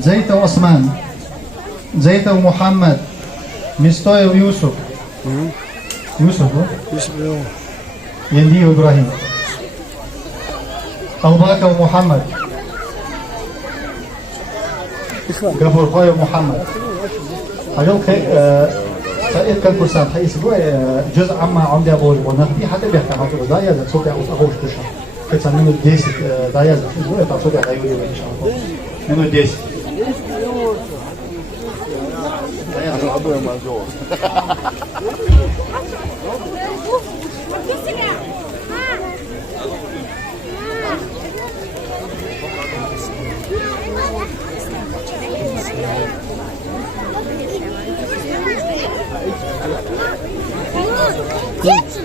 زيت وعثمان، زيت ومحمد، مستوي ويوسف. يوسف يندي وإبراهيم. أبوبكر ومحمد. قبل خوي ومحمد. هجوم خير كان كرسان حي سبوع جزء عما عمدي أقول ونخدي حتى بيحكي عن هذا دايا ذا صوتي أقول كشة. كتير منو ديس دايا ذا سبوع تعصبي على يولي إن شاء الله. منو ديس. أبويا موضوع.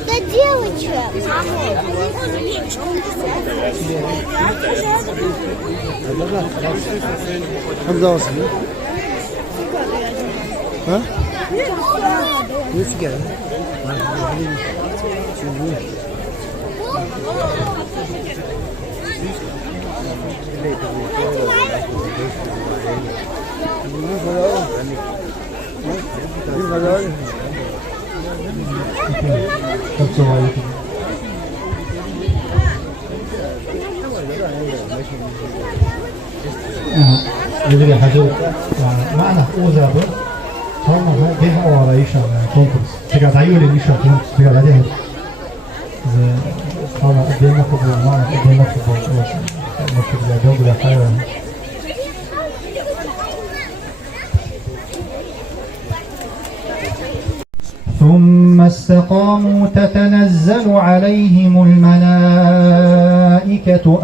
Да девочка. ها؟ يسجل. يجري حاجة معنا أوزابه هم بها ورايشة كونكورس تقعد عيولي ليشة كونكورس تقعد عليها هذا قدينا فوتبول معنا قدينا فوتبول نكتب جنب الحيوان ثم استقاموا تتنزل عليهم الملائكة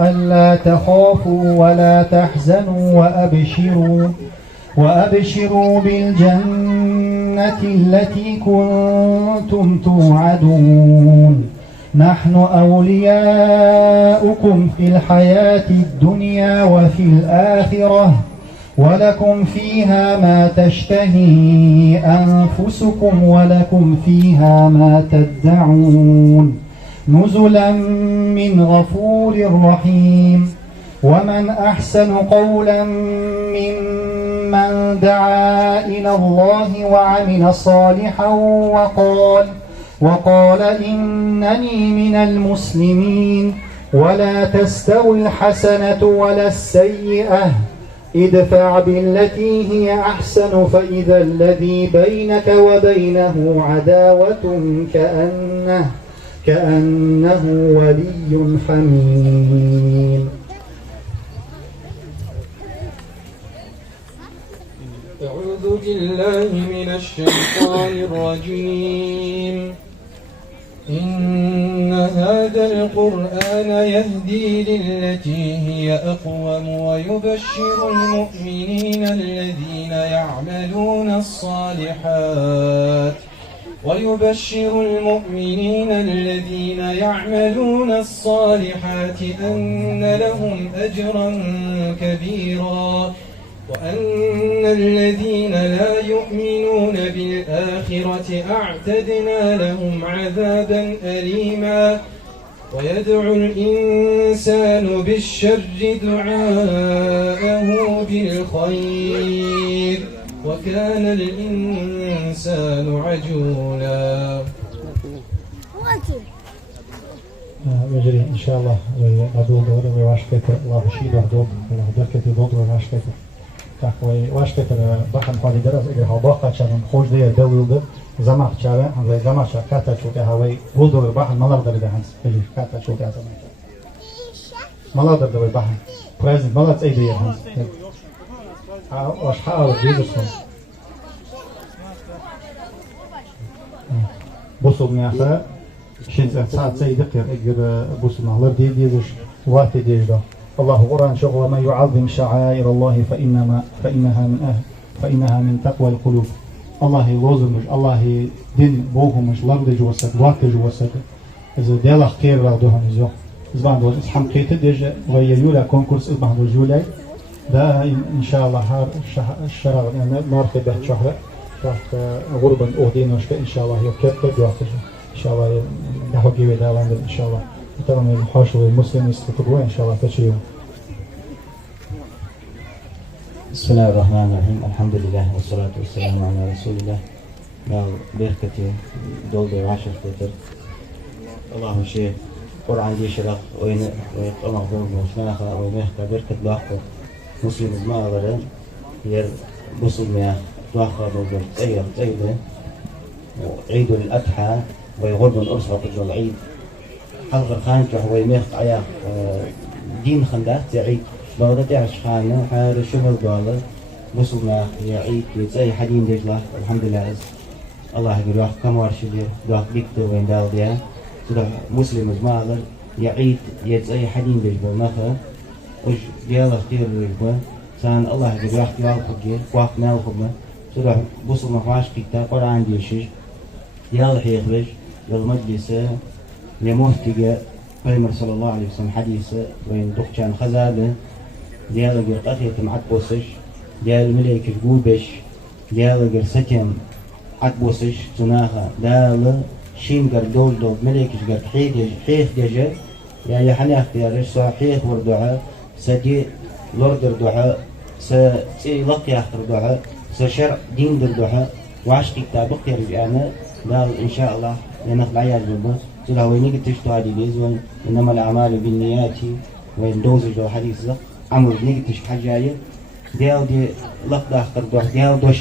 ألا تخافوا ولا تحزنوا وأبشروا بالجنة التي كنتم توعدون نحن أولياؤكم في الحياة الدنيا وفي الآخرة ولكم فيها ما تشتهي أنفسكم ولكم فيها ما تدعون نزلا من غفور رحيم ومن أحسن قولا ممن دعا إلى الله وعمل صالحا وقال إنني من المسلمين ولا تستوي الحسنة ولا السيئة ادفع بالتي هي أحسن فإذا الذي بينك وبينه عداوة كأنه ولي حميم. أعوذ بالله من الشيطان الرجيم. إن هذا القرآن يهدي للتي هي أقوم ويبشر المؤمنين الذين يعملون الصالحات أن لهم أجرا كبيرا وأن الذين لا يؤمنون بالآخرة أعتدنا لهم عذابا أليما ويدعو الإنسان بالشر دعاءه بالخير وكان الإنسان عجولا. يجري إن شاء الله غدول دور واشكت الله بشيد وغدول الله بركة دور واشكت كاخوي واشكت بحن قالي درس إذا هباقة شان خوش دير دولد زمخ شابه هم زمخ شكاتا شوكه هواي ولدور بحن ملار در دهنس بلي كاتا شوكه زمخ ملار در بحن بريزنت ملار أي دير هنس واش حاول جيزرسون بوصل نياخه شنز ساعة سيدك يقدر بوصل نهلر ديزش وقت ديجدا الله قرآن شغل ما يعظم شعائر الله فإنها من تقوى القلوب الله يوزمش الله دين بوهمش لرد جوسك وقت جوسك إذا ديلا خير رادوهم إزاي إزبان دوز إسحام قيت ديج ويجولا كونكورس إزبان دوز جولاي ده إن شاء الله هار الشهر يعني مارك به شهر تحت غربا أهدين وشك إن شاء الله يكتب دواتش إن شاء الله نحكي بداوند إن شاء الله ترى من الحاشو المسلم يستطيعون إن شاء الله تشريهم بسم الله الرحمن الرحيم الحمد لله والصلاة والسلام على رسول الله. Now berkati doldur aşır getir. Allah'ın şey Kur'an dişirak oyunu Allah dolmuş naha oyunu berkat duakı Müslüman mağları yer Müslüman duakı doldur ayda عيد الأضحى ويغرب الأرصة في العيد حلق الخان جحوي ميخ عيا دين خندات عيد بغداد تعش خانة حال شمل بالله مسلمة يعيد يتسأي حدين دجلة الحمد لله الله يقول واحد كم ورشة واحد بيكتو وين دال ديا سيدا مسلم جمالر يعيد يتسأي حدين دجلة نخا وش دياله كتير دجلة سان الله يقول واحد يال خبجي واحد نال خبجي سيدا مسلمة فاش كتاب قرآن ديشش دياله يخرج للمجلس لمهتجة پیغمبر صلی الله علیه وسلم حدیث وين دختان خزاله ديال غير قطعه معبوسش ديال ملك جوبش ديال غير سكن عبوسش تناها دال شين غير دول ملك غير حيخ دجا يا يحناخ يا رش صحيح وردعه سدي لورد الدعاء سي لقي اخر دعاء سشرع دين الدعاء وعش كتاب يرجعنا دال ان شاء الله لنخلع يا البس سلا وين نيجي هذه بيزون إنما الأعمال بالنيات وين دوزج جو حديث ذا عمر نيجي تشت حاجة ديال دي لق داخل دوح ديال دوش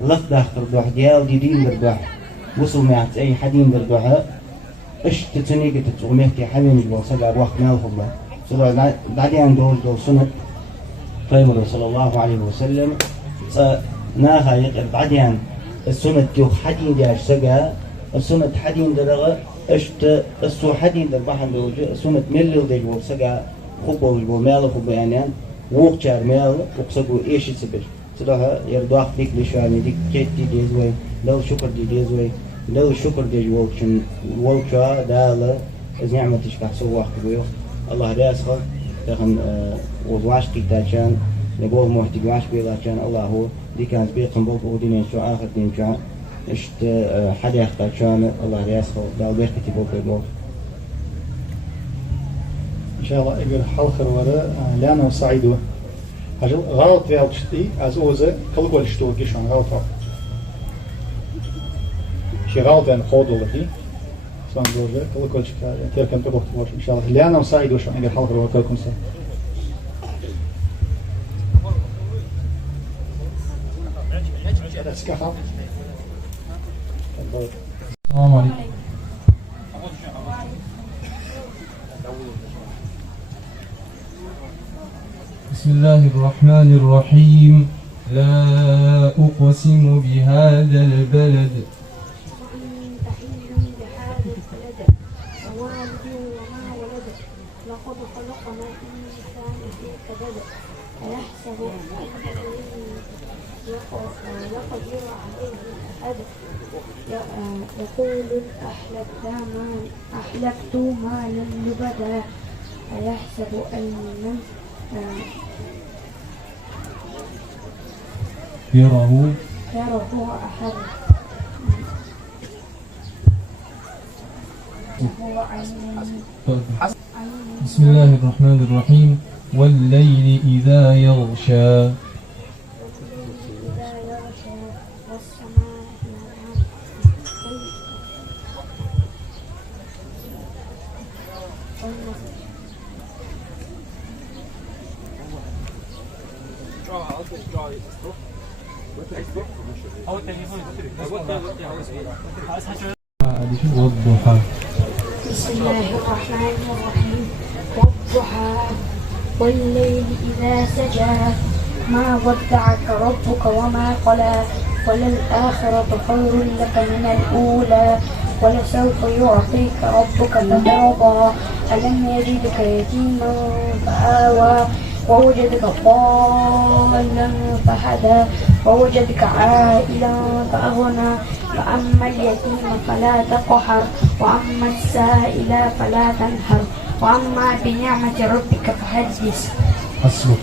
لق داخل دوح ديال دي دين بردوح وصل معت أي حدين بردوحها إيش تتنيجي تتغميه كي حمين جو سلا وقت ما الخبر سلا بعدين دو سنة پیغمبر صلى الله عليه وسلم ناها يقرب بعدين السنة جو حدين دياش سجا السنة حدين درجة اشت السو حدين در بحن دوجه سنة ملل دجور سجا خبوا الجو مال خبوا يعني وقتار مال وقصدوا ايش يسبر صراحة يرداخ ديك لشاني ديك كيت دي ديزوي لو شكر دي ديزوي لو شكر دي وقشن وقشا دالا از نعمة تشكح سوا خبوا الله راسخ لكن وضواش كتاشان نبوه محتاج واش بيلاشان الله هو دي كانت بيقم بوك ودين شو آخر دين شو اشت حدا يختارشان الله رياسخو دال بيركتي بوك بوك إن شاء الله إجر حلخر ورا لانا سعيدو هجل غلط في الشتي از أوزة كل قول شتو كيشان غلط شي غلط يعني خود ولا في سان دوجة كل قول شكا تركم تبوك تبوك إن شاء الله لانا سعيدو شان إجر حلخر ورا كلكم سعيد السلام عليكم. بسم الله الرحمن الرحيم. لا أقسم بهذا البلد لقد خلقنا الإنسان في كبد أيحسب أن يقدر عليه أحد يقول أحلفت مالا لبدا أيحسب أن لم يره أحد بسم الله الرحمن الرحيم. والليل إذا يغشى والضحى. بسم الله الرحمن الرحيم. والضحى والليل إذا سجى ما ودعك ربك وما قلى وللآخرة خير لك من الأولى ولسوف يعطيك ربك فترضى ألم يجدك يتيما فآوى ووجدك ضالا فهدى ووجدك عائلا فأغنى فأما اليتيم فلا تقهر وأما السائل فلا تنهر وأما بنعمة ربك فحدث. حسبك.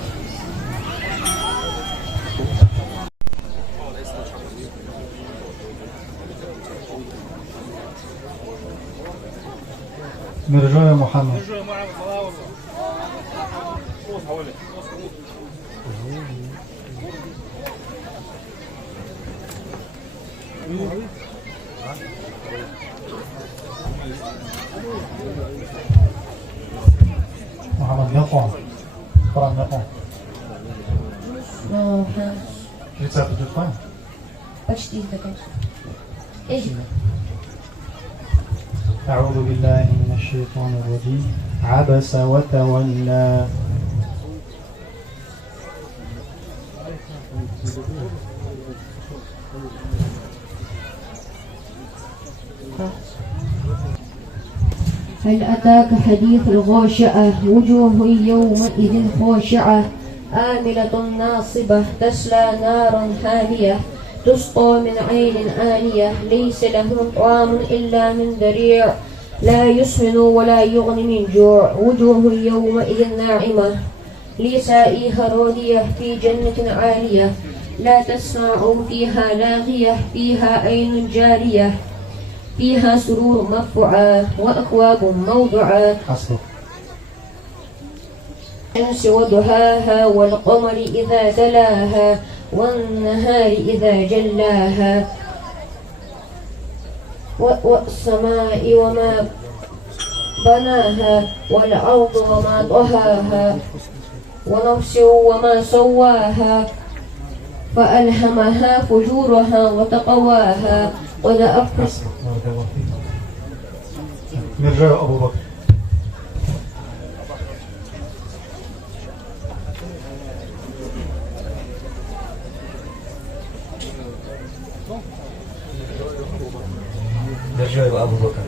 مرجع محمد. محمد يقع قرآن يقع رسالة الجفان почти закончил. أعوذ بالله من الشيطان الرجيم عبس وتولى هل أتاك حديث الغاشية وجوه يومئذ خاشعة آملة ناصبة تسلى نارا حامية تسقى من عين آنية ليس لهم طعام إلا من ذريع لا يسمن ولا يغني من جوع وجوه يومئذ ناعمة لسائها راضية في جنة عالية لا تسمع فيها لاغية فيها عين جارية فيها سرور مرفوعة وأكواب موضوعة حسبك الشمس وضحاها والقمر إذا تلاها والنهار إذا جلاها والسماء وما بناها والأرض وما طهاها ونفس وما سواها فألهمها فجورها وتقواها قد أفلح بارك الله فيك مرجع أبو بكر مرجع أبو بكر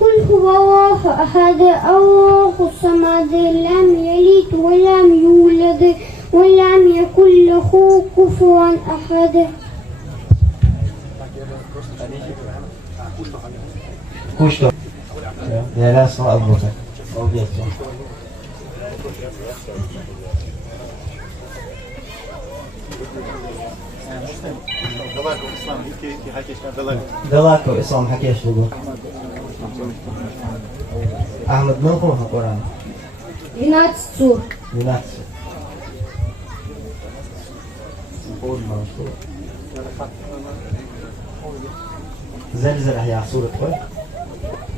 قل هو الله أحد الله الصمد لم يلد ولم يولد ولم يكن له كفوا أحد. كوشتو لا اسمه أبو بكر أو بيته دلاكو إسلام حكيش بقول أحمد من هو القرآن 12 سور بنفسه قول منصور زلزل أحياء سورة قل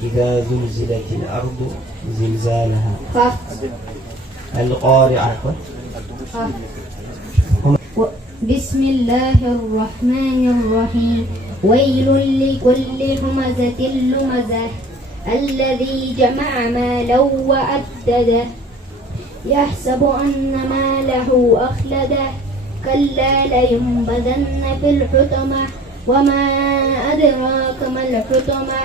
إذا زلزلت الأرض زلزالها القارعة بسم الله الرحمن الرحيم ويل لكل همزة لمزة الذي جمع مالا وعدده يحسب أن ماله أخلده كلا لينبذن في الحطمة وما أدراك ما الحطمة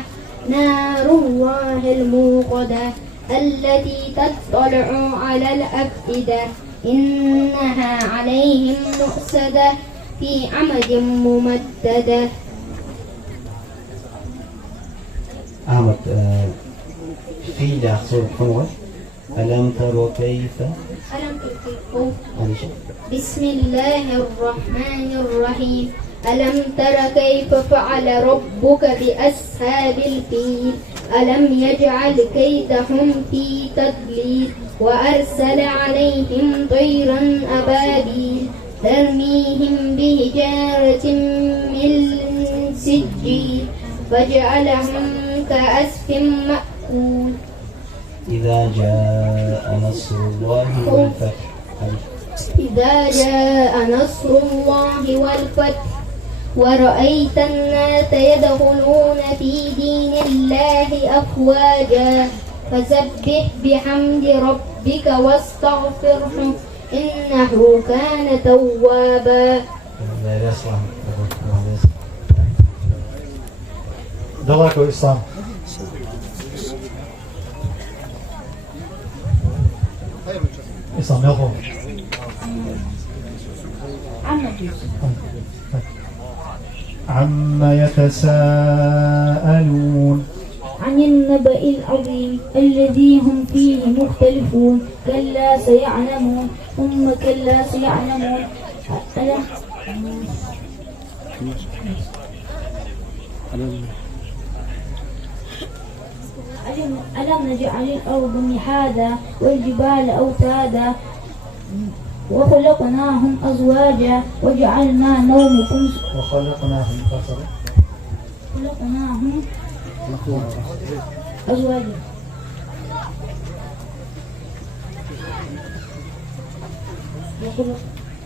نار الله الموقدة التي تطلع على الأفئدة إنها عليهم مؤصدة في عمد ممددة. أحمد في لحظة قوة ألم تروا كيف بسم الله الرحمن الرحيم ألم تر كيف فعل ربك بأصحاب الفيل ألم يجعل كيدهم في تضليل وأرسل عليهم طيرا أبابيل ترميهم بحجارة من سجيل فجعلهم كعصف مأكول. إذا جاء نصر الله والفتح إذا جاء نصر الله والفتح ورأيت الناس يدخلون في دين الله أفواجا فسبح بحمد ربك واستغفره إنه كان توابا. دلاكو إسلام إسلام يقول عما يتساءلون عن النبأ العظيم الذي هم فيه مختلفون كلا سيعلمون ثم كلا سيعلمون. ألم نجعل الأرض مهادا والجبال أوتادا وخلقناهم أزواجا وجعلنا نومكم وخلقناهم أزواجا.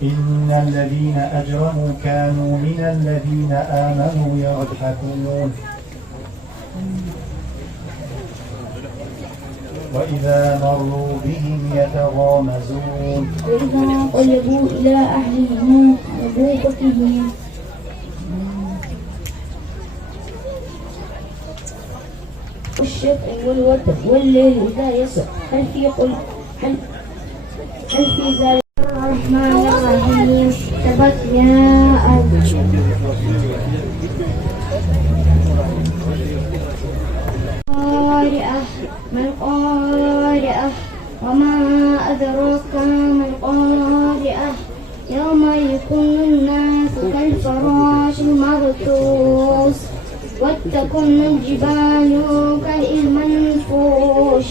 إن الذين أجرموا كانوا من الذين آمنوا يضحكون وإذا مروا بهم يتغامزون وإذا انقلبوا إلى أهلهم انقلبوا فكهين. والشفع والوتر والليل إذا يسر هل في ذلك الرحمن الرحيم تبت يا قارئة ما القارئة وما أدراك ما القارئة يوم يكون الناس كالفراش المبثوث وتكون الجبال كالمنفوش.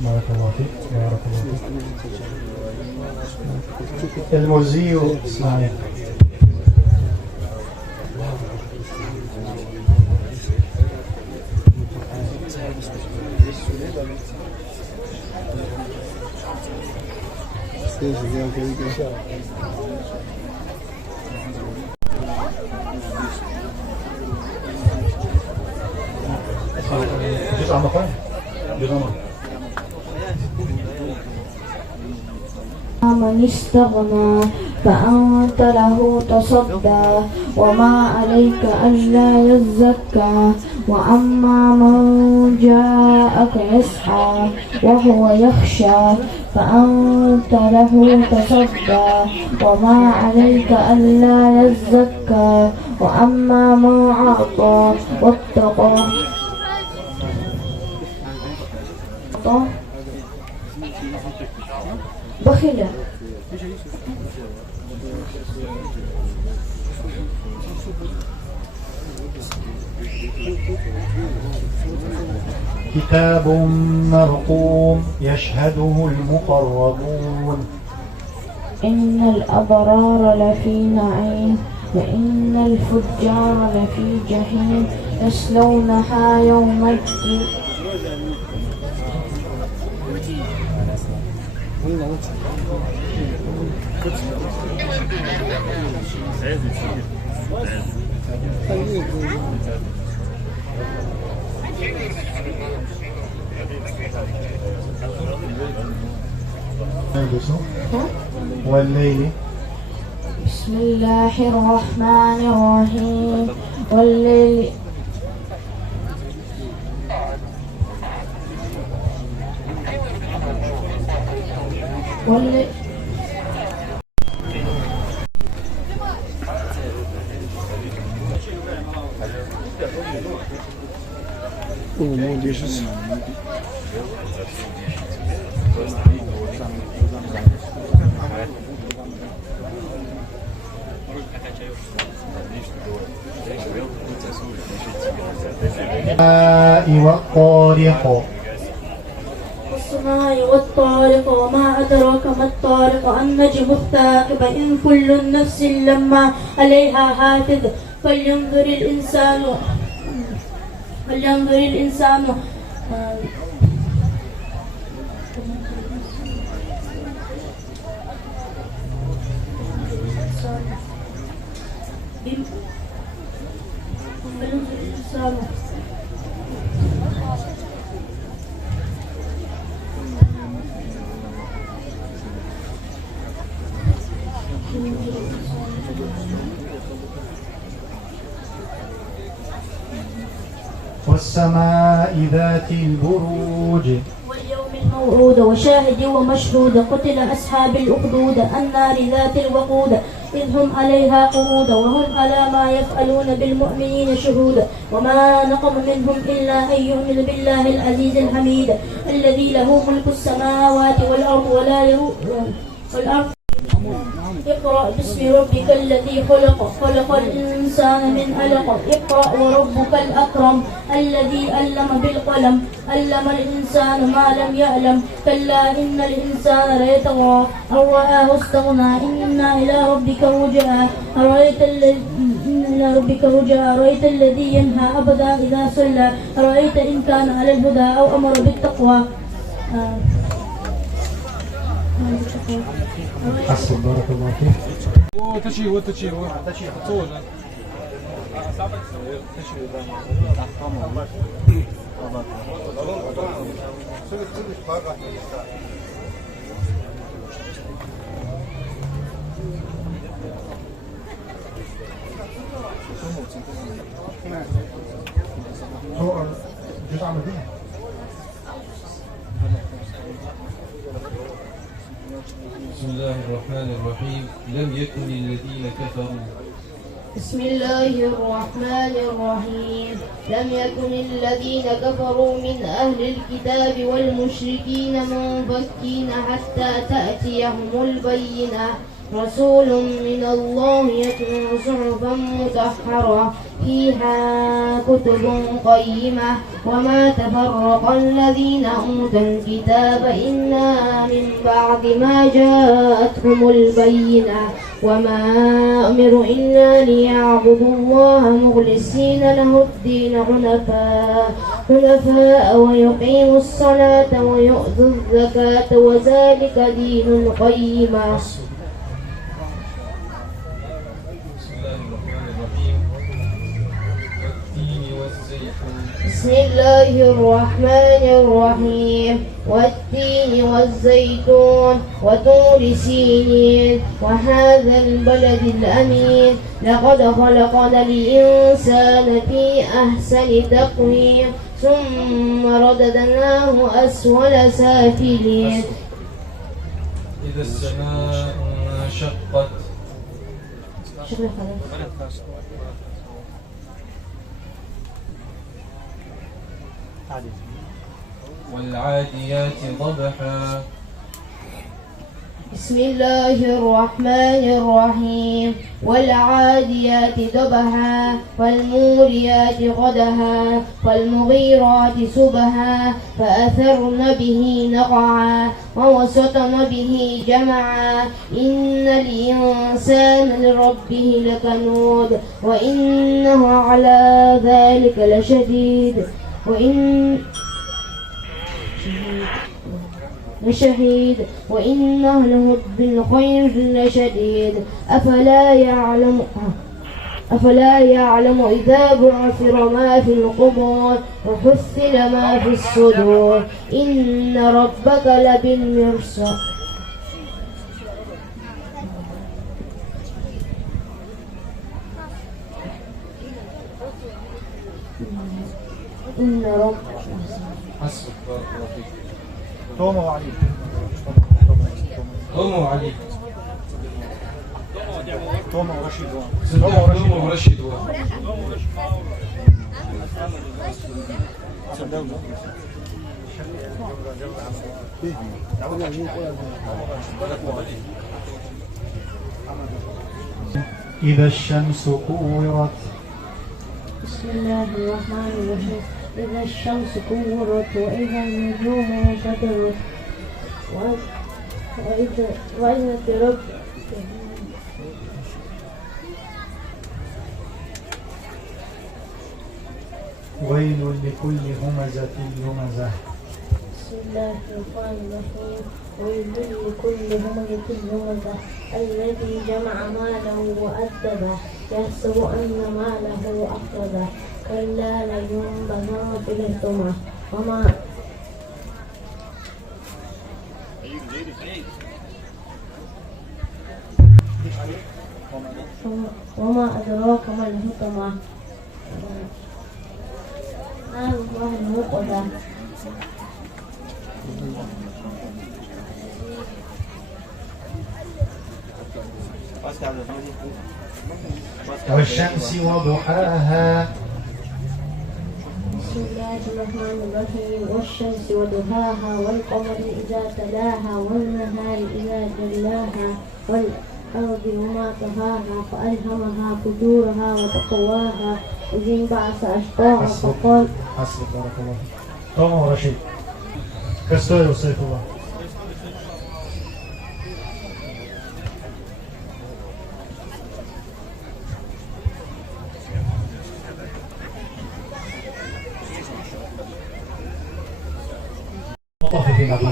بارك الله فيك. المزي اسماعيل. من استغنى فأنت له تصدى وما عليك ألا يزكى وأما من جاءك يسعى وهو يخشى فأنت له تصدى وما عليك ألا يزكى وأما من أعطى واتقى بخيلا. كتاب مرقوم يشهده المقربون إن الأبرار لفي نعيم وإن الفجار لفي جحيم يصلونها يوم الدين. والليل. بسم الله الرحمن الرحيم والليل والطارق. والسماء والطارق وما أدراك ما الطارق النجم الثاقب إن كل نفس لما عليها حافظ فلينظر الإنسان والسماء ذات البروج واليوم الموعود وشاهد ومشهود قتل أصحاب الأخدود النار ذات الوقود إذ هم عليها قعود وهم على ما يفعلون بالمؤمنين شهود وما نقم منهم إلا أن يؤمنوا بالله العزيز الحميد الذي له ملك السماوات والأرض اقرأ باسم ربك الذي خلق خلق الإنسان من علق اقرأ وربك الأكرم الذي علم بالقلم علم الإنسان ما لم يعلم كلا إن الإنسان ليطغى أن رآه استغنى إن إلى ربك رجعا أرأيت الذي ينهى أبدا إذا صلى أرأيت إن كان على الهدى أو أمر بالتقوى حسن بارك الله فيك. هو جزء عمل دي. بسم الله الرحمن الرحيم لم يكن الذين كفروا بسم الله الرحمن الرحيم لم يكن الذين كفروا من أهل الكتاب والمشركين منفكين حتى تأتيهم البينة رسول من الله يتلو صحفا مطهرة فيها كتب قيمة وما تفرق الذين أوتوا الكتاب إلا من بعد ما جاءتهم البينة وما أمروا إلا ليعبدوا الله مخلصين له الدين حنفاء ويقيموا الصلاة ويؤتوا الزكاة وذلك دين القيمة. بسم الله الرحمن الرحيم والتين والزيتون وطور سينين وهذا البلد الأمين لقد خلقنا الإنسان في أحسن تقويم ثم رددناه أسفل سافلين. إذا السماء انشقت والعاديات ضبحا. بسم الله الرحمن الرحيم والعاديات ضبحا فالموريات قدحا فالمغيرات سبحا فأثرن به نقعا ووسطن به جمعا إن الإنسان لربه لكنود وإنه على ذلك لشهيد وإنه لحب الخير لشديد أفلا يعلم إذا بعثر ما في القبور وحثل ما في الصدور إن ربك لبالمرصاد. إن ربك حسبك بارك الله فيك. توما وعلي. توما وعلي. توما ورشيد. توما ورشيد. إذا الشمس كورت. بسم الله الرحمن الرحيم إذا الشمس كورت وإذا النجوم انكدرت وإذا الرب ويل لكل همزة لمزة. بسم الله الرحمن الرحيم ويل لكل همزة لمزة الذي جمع ماله وأدبه يحسب أن ماله أخلده كلا لينبذن في الحطمة وما أدراك ما الحطمة نار الله الموقدة. والشمس وضحاها. بسم الله الرحمن الرحيم والشمس وضحاها والقمر إذا تلاها والنهار إذا جلاها والأرض وما طهاها فألهمها فجورها وتقواها إذ انبعث أشقاها فقال حسبك بارك الله فيك. تمام رشيد. كسر سيف الله. مطففين أبو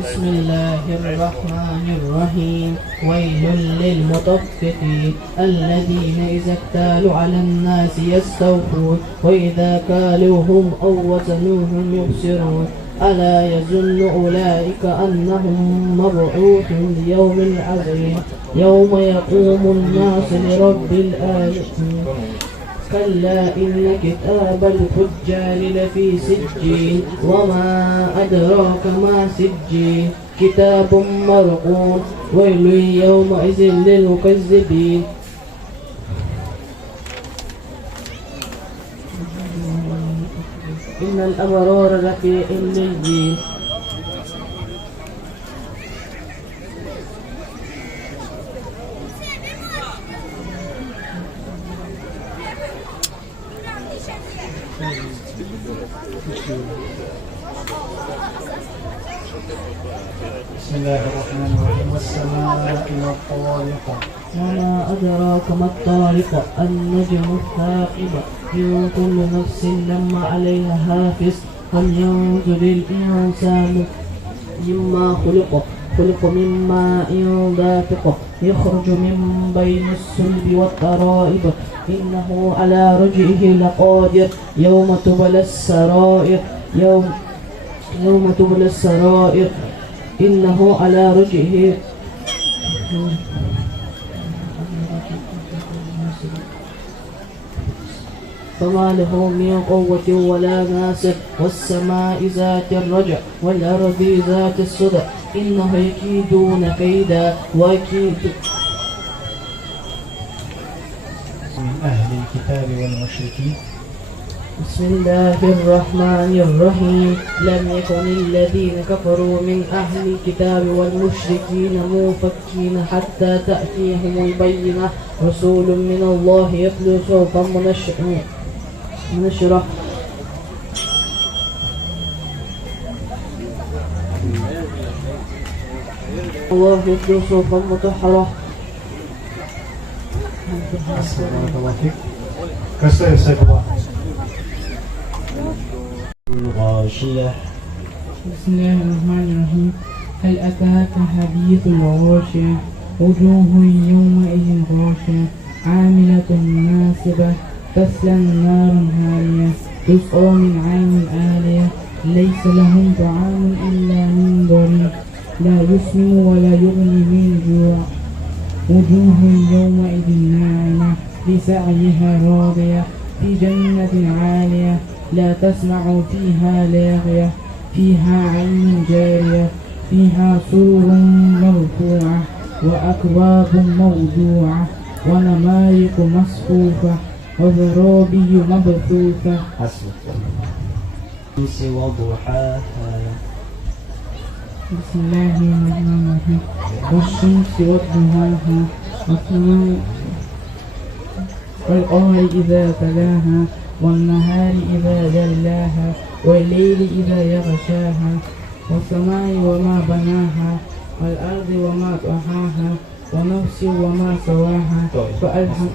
بسم الله الرحمن الرحيم. ويل للمطففين الذين إذا اكتالوا على الناس يستوفون وإذا كالوهم أو وزنوهم يخسرون ألا يظن أولئك أنهم مبعوثون ليوم عظيم يوم يقوم الناس لرب العالمين. كلا إن كتاب الفجار لفي سجين وما أدراك ما سجين كتاب مرقوم ويل يومئذ للمكذبين. إن الأبرار لفي عليين. بسم الله الرحمن الرحيم. والسماء والطارق. وما أدراك ما الطارق النجم الثاقب إن كل نفس لما عليها حافظ فلينظر الإنسان مما خلق من ماء دافق يخرج من بين الصلب والترائب إنه على رجعه لقادر يوم تبلى السرائر إنه على رجعه فما له من قوة ولا ناصر. والسماء ذات الرجع والأرض ذات الصدع إنه يكيدون كيدا وأكيد. من أهل الكتاب والمشركين. بسم الله الرحمن الرحيم. لم يكن الذين كفروا من أهل الكتاب والمشركين منفكين حتى تأتيهم البينة رسول من الله يتلو صحفا منشرة الله يتلو صحفا مطهرة. بارك الله فيك. كسر سيف الله. الغاشية. بسم الله الرحمن الرحيم. هل أتاك حديث الغاشية وجوه يومئذ غاشية عاملة ناصبة تسلى نار هامية تسقى من عين آلية ليس لهم طعام إلا من ضريع لا يسمن ولا يغني من جوع وجوه يومئذ ناعمة لسعيها راضية في جنة عالية لا تسمع فيها لاغية فيها عين جارية فيها سرر مرفوعة وأكواب موضوعة ونمارق مصفوفة وزرابي مبثوثة. حسبك. الشمس وضحاها. بسم الله الرحمن الرحيم. والشمس وضحاها والقمر إذا تلاها والنهار إذا جلاها والليل إذا يغشاها والسماء وما بناها والأرض وما طحاها ونفس وما سواها فألهم.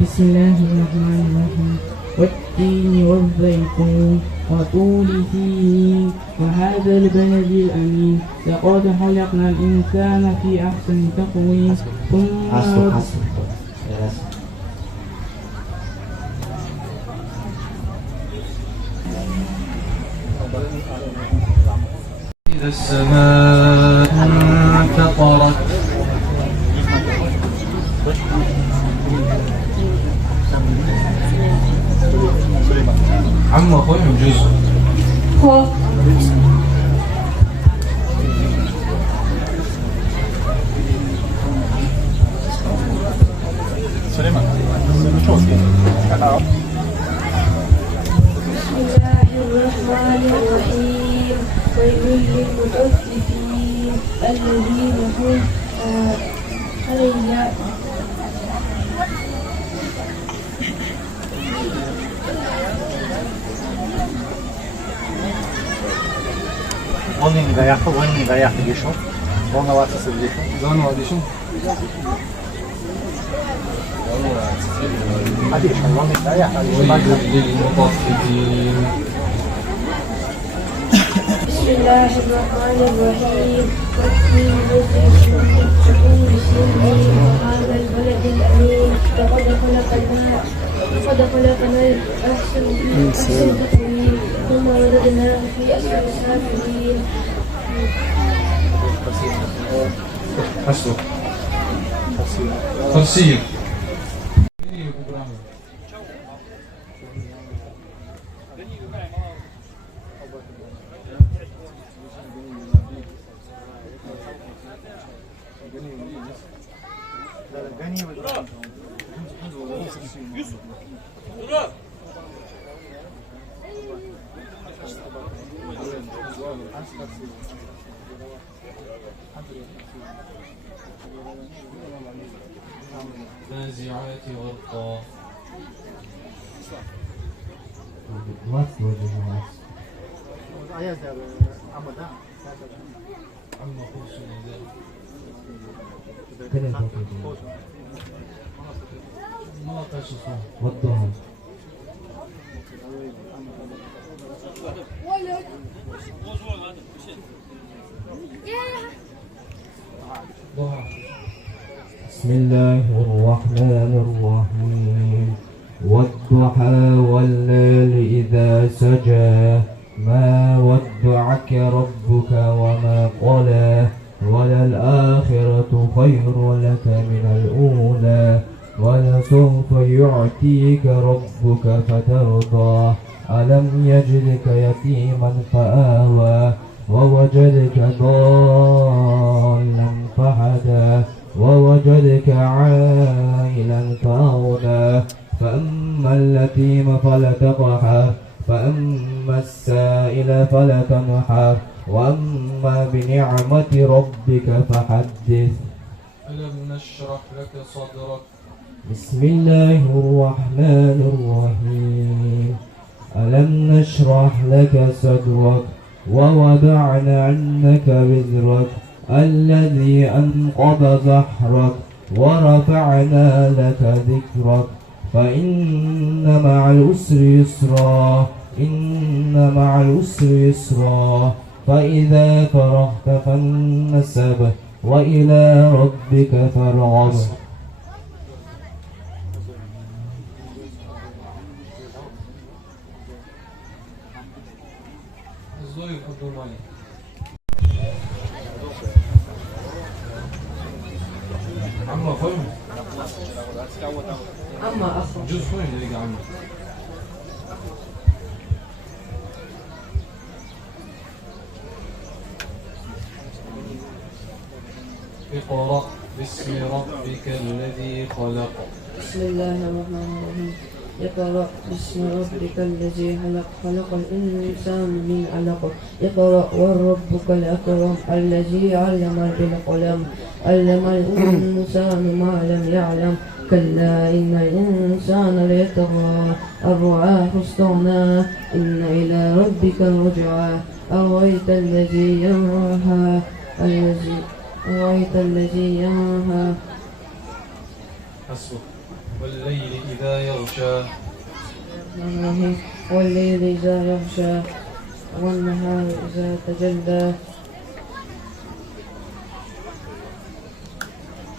بسم الله الرحمن الرحيم. والتين والزيتون وطول سينين وهذا البلد الأمين لقد خلقنا الإنسان في أحسن تقويم ثم إذا السماء انفطرت. عم أخوي من جزء بسم الله الرحمن الرحيم. ويل Gajacho, oni Gajacho Gisho, Bongawaca Sivdisho. Zanu Adishon. Adishon, oni Gajacho. ويل للمطففين. بسم الله الرحمن الرحيم والتين والزيتون بسم الله هذا البلد الأمين لقد خلقنا أحسن تقويم ثم رددناه في أسفل السافلين. حسب. تفسير. نازعات غرقا. عما خلص والضحى بسم الله الرحمن الرحيم والضحى والليل إذا سجى ما ودعك ربك وما قلى وللآخرة خير لك من الأولى ولسوف يعطيك ربك فترضى ألم يجدك يتيما فآوى ووجدك ضالا فهدى ووجدك عائلا فأغنى فأما اليتيم فلا تقهر فأما السائل فلا تنحر وأما بنعمة ربك فحدث. ألم نشرح لك صدرك. بسم الله الرحمن الرحيم ألم نشرح لك صدرك ووضعنا عنك وزرك الذي أنقض ظهرك ورفعنا لك ذكرك فإن مع العسر يسرا إن مع العسر يسرا فإذا فرغت فانصب وإلى ربك فارغب. عما فهم. أما أصلا جزء فهم اللي عمه. اقرأ باسم ربك الذي خلق. بسم الله الرحمن الرحيم اقرأ باسم ربك الذي خلق خلق الإنسان من علق اقرأ وربك الأكرم الذي علم بالقلم علم الإنسان ما لم يعلم كلا إن الإنسان ليطغى أن رآه استغنى إن إلى ربك الرجعى أرأيت الذي ينهى أرأيت الذي ينهى. حسبك. والليل إذا يغشى. والليل إذا يغشى والنهار إذا تجلى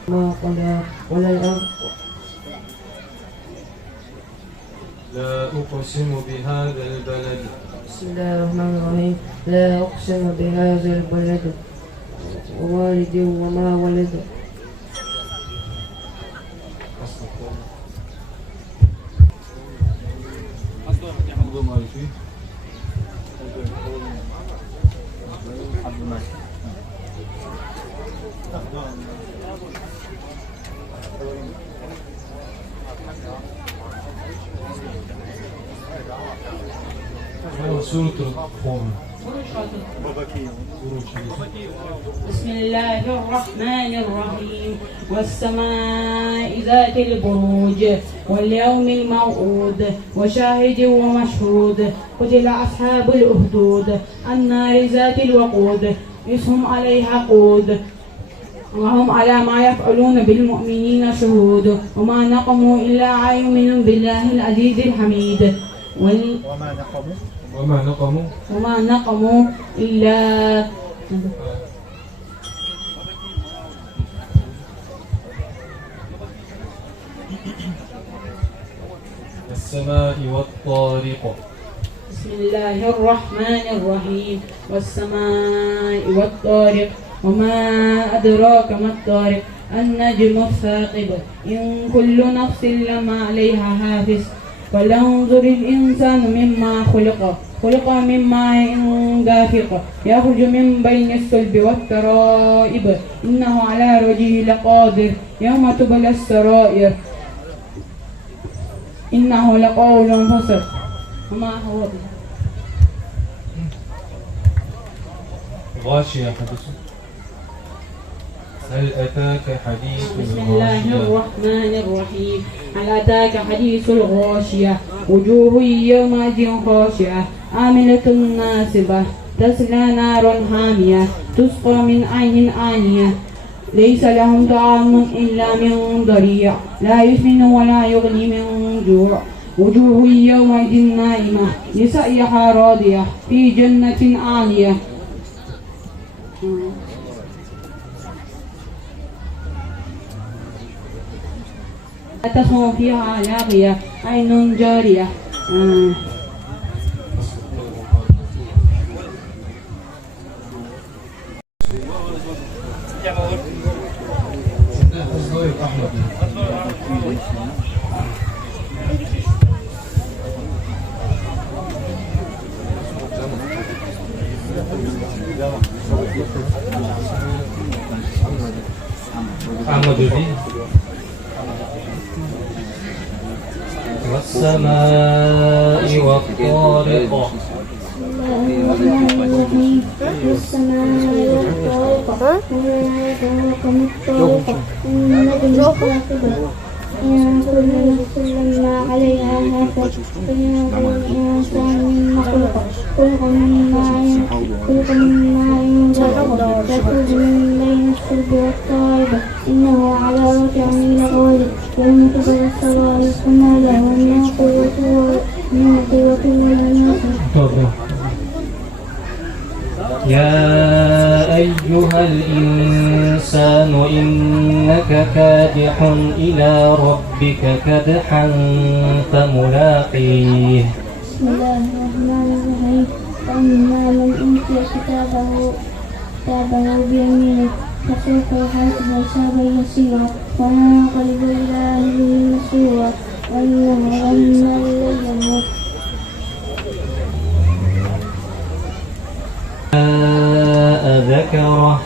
ما قلى ولا الأرض. لا أقسم بهذا البلد. بسم الله الرحمن الرحيم لا أقسم بهذا البلد ووالد وما ولد. سورة القوم. بسم الله الرحمن الرحيم والسماء ذات البروج واليوم الموعود وشاهد ومشهود قتل أصحاب الأخدود النار ذات الوقود إذ هم عليها قود وهم على ما يفعلون بالمؤمنين شهود وما نقموا إلا أن يؤمنوا بالله العزيز الحميد وما نقموا إلا السماء والطارق. بسم الله الرحمن الرحيم والسماء والطارق وما أدراك ما الطارق النجم الثاقب إن كل نفس لما عليها حافظ فلينظر الإنسان مما خلق من ماء دافق يخرج من بين الصلب والترائب إنه على رجعه لقادر يوم تبلى السرائر إنه لقول فصل وما هو به غاشية حدث. هل أتاك حديث بسم الله الرحمن الرحيم هل أتاك حديث الغاشية وجوه يومئذ خاشعة عاملة ناصبة تصلى نار حامية تسقى من عين آنية ليس لهم طعام إلا من ضريع لا يسمن ولا يغني من جوع وجوه يومئذ نائمة لسعيها راضية في جنة عالية لا تسمع فيها لاغية عين جارية والسماء والطارق. والسماء والطارق وما أدراك ما الطارق النجم الثاقب إن كل نفس لما عليها حافظ فلينظر الإنسان مما خلق من ماء دافق يخرج من بين الصلب والترائب إنه على رجعه لقادر يوم تبلى السرائر فما له من قوة ولا ناصر. يا أيها الإنسان إنك كادح إلى ربك كدحا فملاقيه. بسم الله الرحمن الرحيم فأما من أوتي كتابه بيمينه فسوف يحاسب حسابا يسيرا وينقلب إلى أهله مسرورا وإنه ظن أن لن يموت. ذكره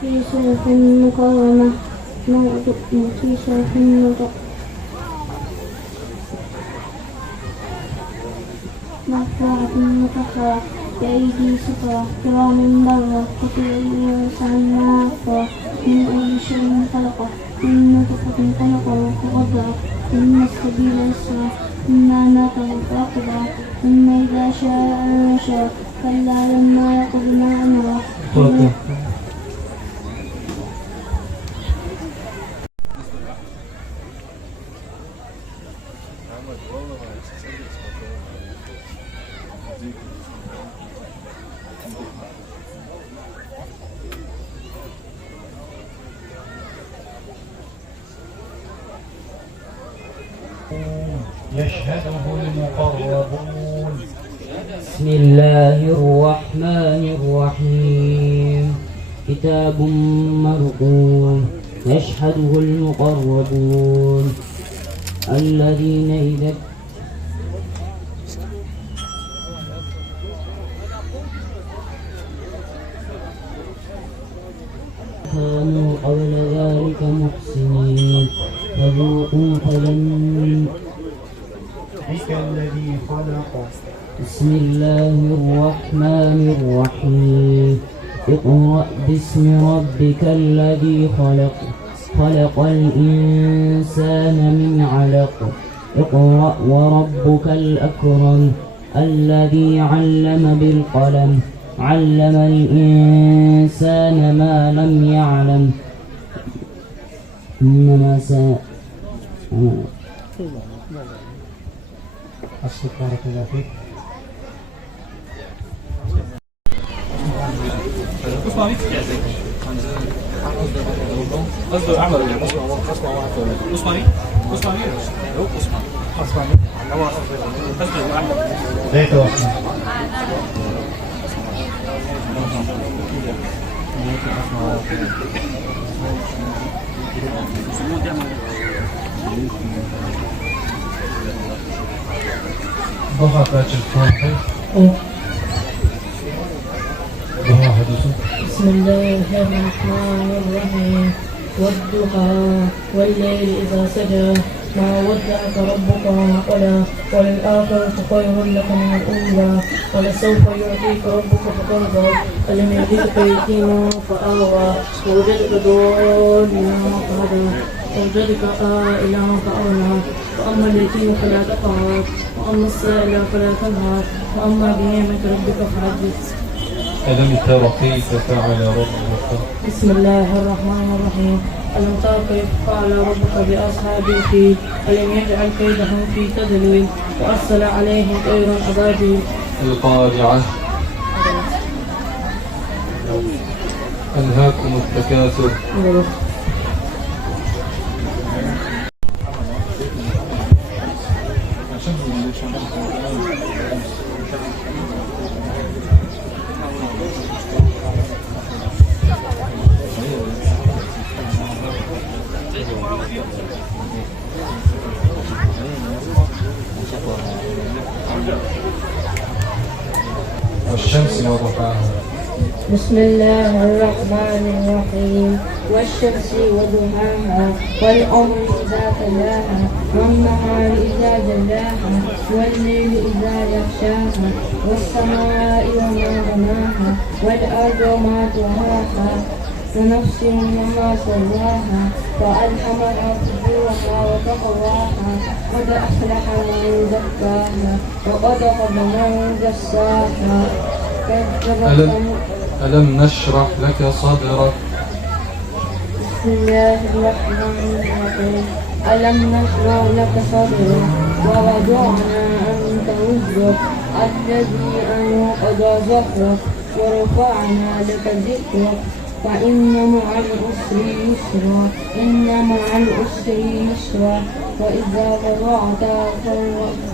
في صحف مكرمة في صحف مرفوعة مطهرة بأيدي سفرة كرام بررة قتل الإنسان ما أكفره من أي شيء خلقه من نطفة خلقه فقدره ثم السبيل يسره ثم أماته فأقبره ثم إذا شاء أنشره كلا لما يقض ما أمره. يشهده المقربون. بسم الله الرحمن الرحيم كتاب مرقوم يشهده المقربون الذين إذا كانوا قبل ذلك محسنين فذوقوا فلن بك الذي خلق. بسم الله الرحمن الرحيم اقرأ باسم ربك الذي خلق خلق الإنسان من علق اقرأ وربك الأكرم الذي علم بالقلم علم الإنسان ما لم يعلم إنما أصلك بارك الله فيك. بسم الله الرحمن الرحيم والضحى والليل إذا سجى ما ودعك ربك وما قلى وللآخرة خير لك من الأولى ولسوف يعطيك ربك فترضى ألم يجدك يتيما فآوى ووجدك ضالا فهدى ووجدك عائلا فأغنى وأما اليتيم فلا تقهر وأما السائل فلا تنهر وأما بنعمة ربك فحدث. ألم تر كيف فعل ربك؟ بسم الله الرحمن الرحيم ألم تر كيف فعل ربك بأصحاب الفيل ألم يجعل كيدهم في تدليل وأرسل عليهم طيرا أبابيل. القارعة ألهاكم التكاثر. والشمس وضحاها. بسم الله الرحمن الرحيم والشمس وضحاها والقمر إذا تلاها والنهار إذا جلاها والليل إذا يغشاها والسماء وما بناها والأرض وما طحاها ونفس وما سواها فألهمها فجورها وتقواها قد أفلح من زكاها وقد خاب من دساها. ألم نشرح لك صدرك؟ بسم الله الرحمن الرحيم ألم نشرح لك صدرك ووضعنا عنك وزرك الذي أنقض ظهرك ورفعنا لك ذكرك فإن مع العسر يسرا إن مع العسر يسرا وإذا فرغت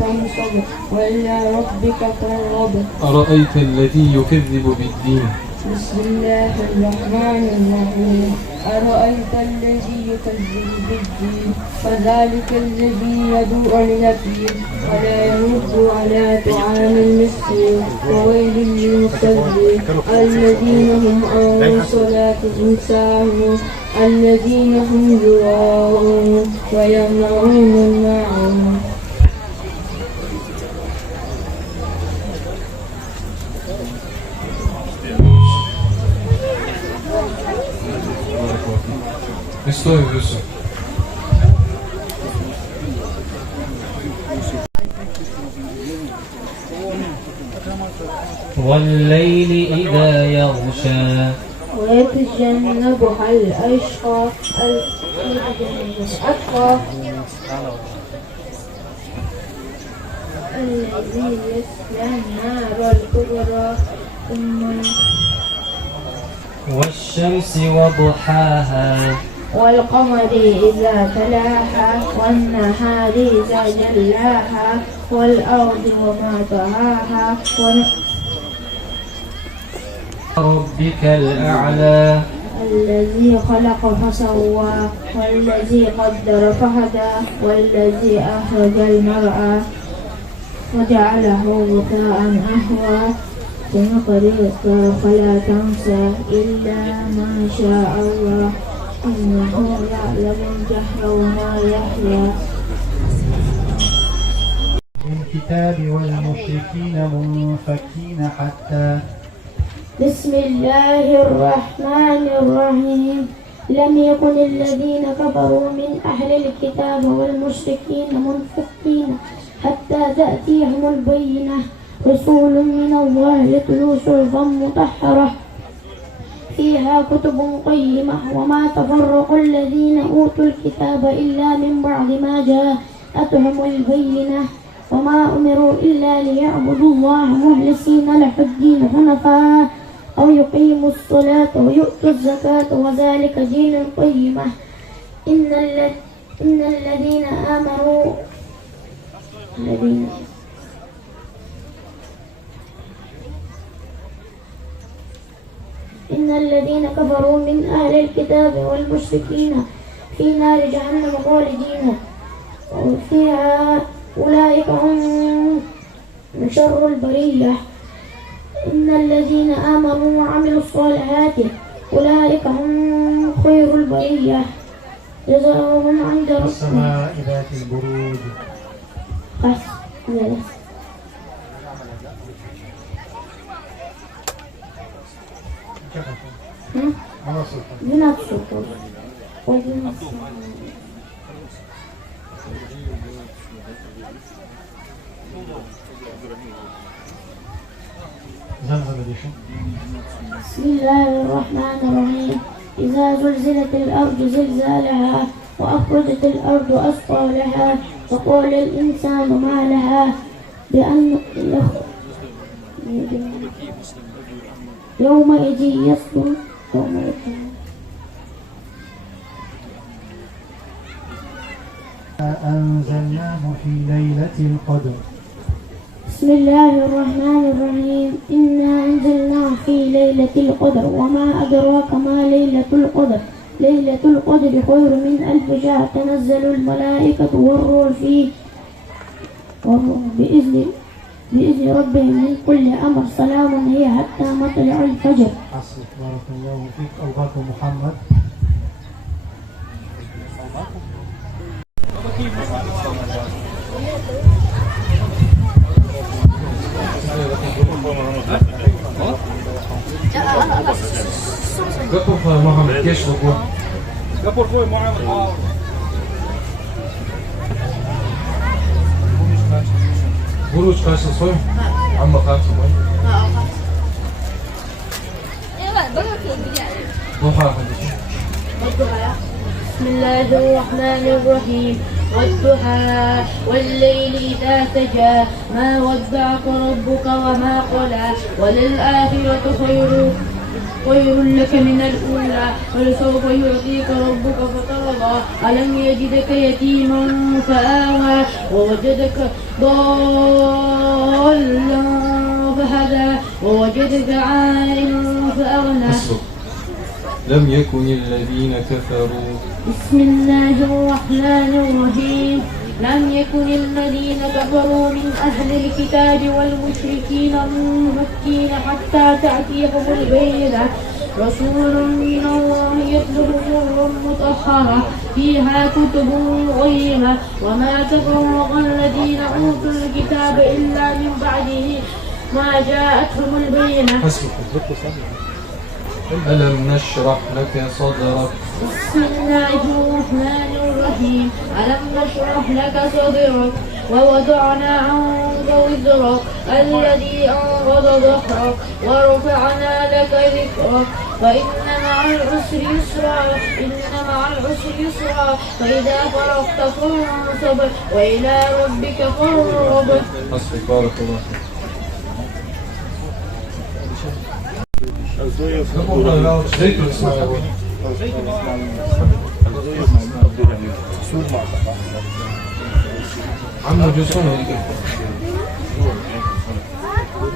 فانصب وإلى ربك فارغب. أرأيت الذي يكذب بالدين؟ بسم الله الرحمن الرحيم أرأيت الذي يكذب بالدين فذلك الذي يدعو اليتيم ولا يرد على طعام المسكين وويل للمصلين الذين هم عن صلاتهم ساهون الذين هم يراءون ويمنعون الماعون. Istoim Yusuf. والليل إذا يغشى ويتجنبها الأشقى الذي يصلى النار الكبرى والشمس وضحاها والقمر إذا تلاها والنهار إذا جلاها والأرض وما طحاها ربك الأعلى الذي خلق فسوى والذي قدر فهدى والذي أخرج المرعى وجعله غثاء أهوى سنقرئك فلا تنسى إلا ما شاء الله إنه يعلم الجهر وما يحيى. الكتاب والمشركين منفكين حتى. بسم الله الرحمن الرحيم لم يكن الذين كفروا من أهل الكتاب والمشركين منفكين حتى تأتيهم البينة رسول من الله يتلو صحفا مطهرة فيها كتب قيمة وما تفرق الذين أوتوا الكتاب إلا من بعد ما جاءتهم البينة وما أمروا إلا ليعبدوا الله مخلصين له الدين حنفاء أو يقيموا الصلاة ويؤتوا الزكاة وذلك دين القيمة إن الذين آمنوا إن الذين كفروا من أهل الكتاب والمشركين في نار جهنم خالدين وفيها أولئك هم شر البرية إن الذين آمنوا وعملوا الصالحات أولئك هم خير البرية جزاؤهم عند ربهم. السماء ذات البروج. بس بنفسه بسم الله الرحمن الرحيم إذا زلزلت الأرض زلزالها وأخرجت الأرض أثقالها وقال الإنسان ما لها بأن يومئذ يصدر أنزلناه في ليلة القدر. بسم الله الرحمن الرحيم إنا أنزلناه في ليلة القدر وما أدراك ما ليلة القدر ليلة القدر خير من 1000 شهر تنزل الملائكة والروح فيه بإذن ربهم من كل أمر سلام هي حتى مطلع الفجر. بارك الله فيك. أوقات محمد. Gapur foi Mohamed, kesh vogua. Gapur foi Mohamed. Buruç kaçta soy? Amma kaçta soy? بسم الله الرحمن الرحيم والضحى والليل إذا سجى ما ودعك ربك وما قلى وللآخرة خير لك من الأولى ولسوف يعطيك ربك فترضى ألم يجدك يتيما فآوى ووجدك ضالا فهدى ووجدك عائلا فأغنى. لم يكن الذين كفروا. بسم الله الرحمن الرحيم لم يكن الذين كفروا من أهل الكتاب والمشركين منفكين حتى تأتيهم البينة رسول من الله يتلو صحفا مطهرة فيها كتب قيمة وما تفرق الذين أوتوا الكتاب إلا من بعده ما جاءتهم البينة. ألم نشرح لك صدرك. بسم الله الرحمن الرحيم ألم نشرح لك صدرك ووضعنا عنك وزرك الذي أنقض ظهرك ورفعنا لك ذكرك فإن مع العسر يسرا فإذا فرغت فانصب وإلى ربك فارغب. حسبك بارك الله فيك.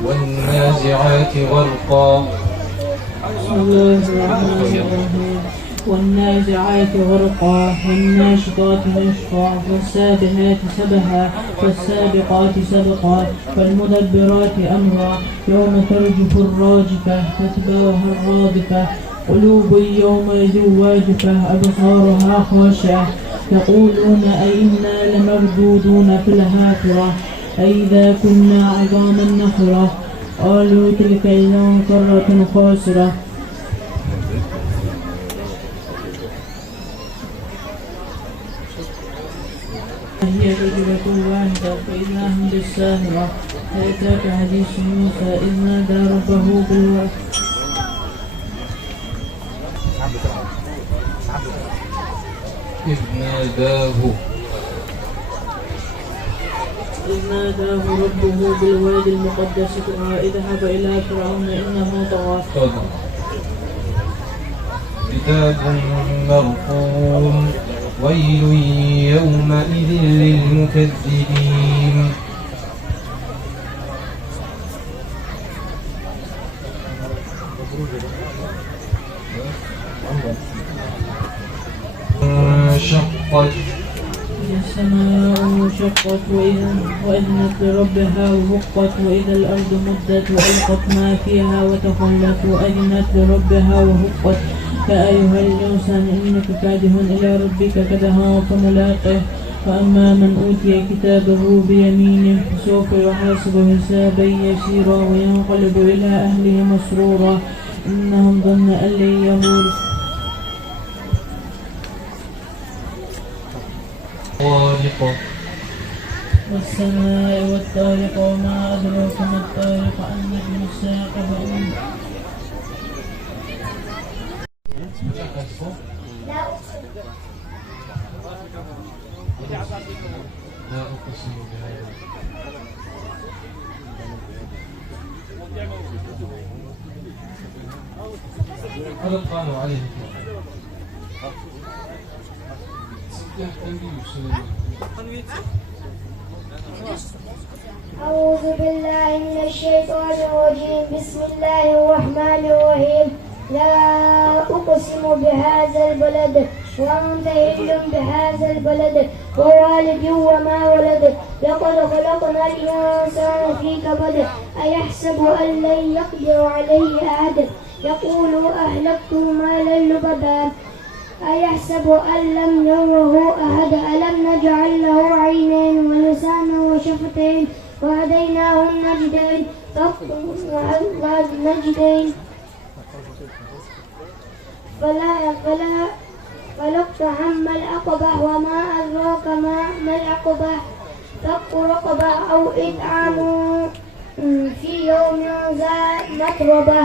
والنازعات غرقا. بسم الله الرحمن الرحيم والنازعات غرقا والناشطات نشطا والسابحات سبحا فالسابقات سبقا فالمدبرات أمرا يوم ترجف الراجفة تتبعها الرادفة قلوب يومئذ واجفة أبصارها خاشعة يقولون أئنا لمردودون في الهافرة أئذا كنا عظاما نخرة قالوا تلك إذا كرة خاسرة. هي شجرة واحدة فإذا هم بالساهرة. هل أتاك حديث موسى إذ نادى ربه بالواد إذ ناداه ربه بالوادي المقدس طوى اذهب إلى فرعون إنه طغى. كتاب مرقوم ويل يومئذ للمكذبين. انشقت السماء انشقت وإذنت لربها وحقت وإذا الأرض مدت وألقت ما فيها وتخلت وأذنت لربها وحقت. يا أيها الإنسان إنك كادح إلى ربك كدحا فملاقيه. وأما من أوتي كتابه بيمينه فسوف يحاسب حسابا يسيرا وينقلب إلى أهله مسرورا إنهم ظن أن لن يهور. والسماء والطارق وما أدراك ما الطارق النجم الساقط. لا أقسم بهذا. هذا قالوا عليه أعوذ بالله من الشيطان الرجيم. بسم الله الرحمن الرحيم. لا أقسم بهذا البلد وأنت حل بهذا البلد ووالد وما ولد. لقد خلقنا الإنسان في كبد أيحسب أن لن يقدر عليه أحد يقول أهلكت مالا لبدا أيحسب أن لم يره أحد ألم نجعل له عينين ولسانا وشفتين وهديناه النجدين فلا اقتحم العقبة وما أدراك ما العقبة. فك رقبة أو إطعام في يوم ذي مسغبة.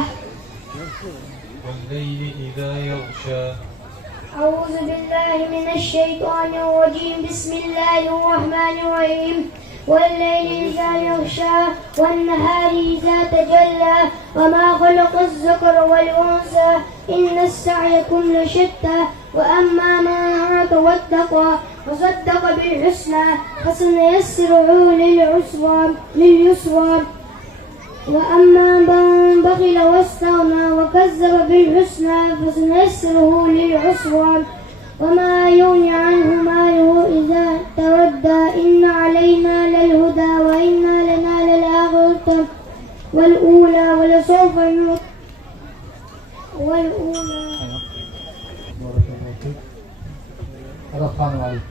والليل إذا يغشى. أعوذ بالله من الشيطان الرجيم. بسم الله الرحمن الرحيم. والليل إذا يغشى والنهار إذا تجلى وما خلق الذكر والأنثى إن سعيكم لشتى. وأما من أعطى واتقى وصدق بالحسنى فسنيسره لليسرى. وأما من بخل واستغنى وكذب بالحسنى فسنيسره للعسرى. وما يغني عنه ماله إذا تردى. إن علينا للهدى وإن لنا للآخرة والأولى ولسوف يعطينا هذا قانون عليه.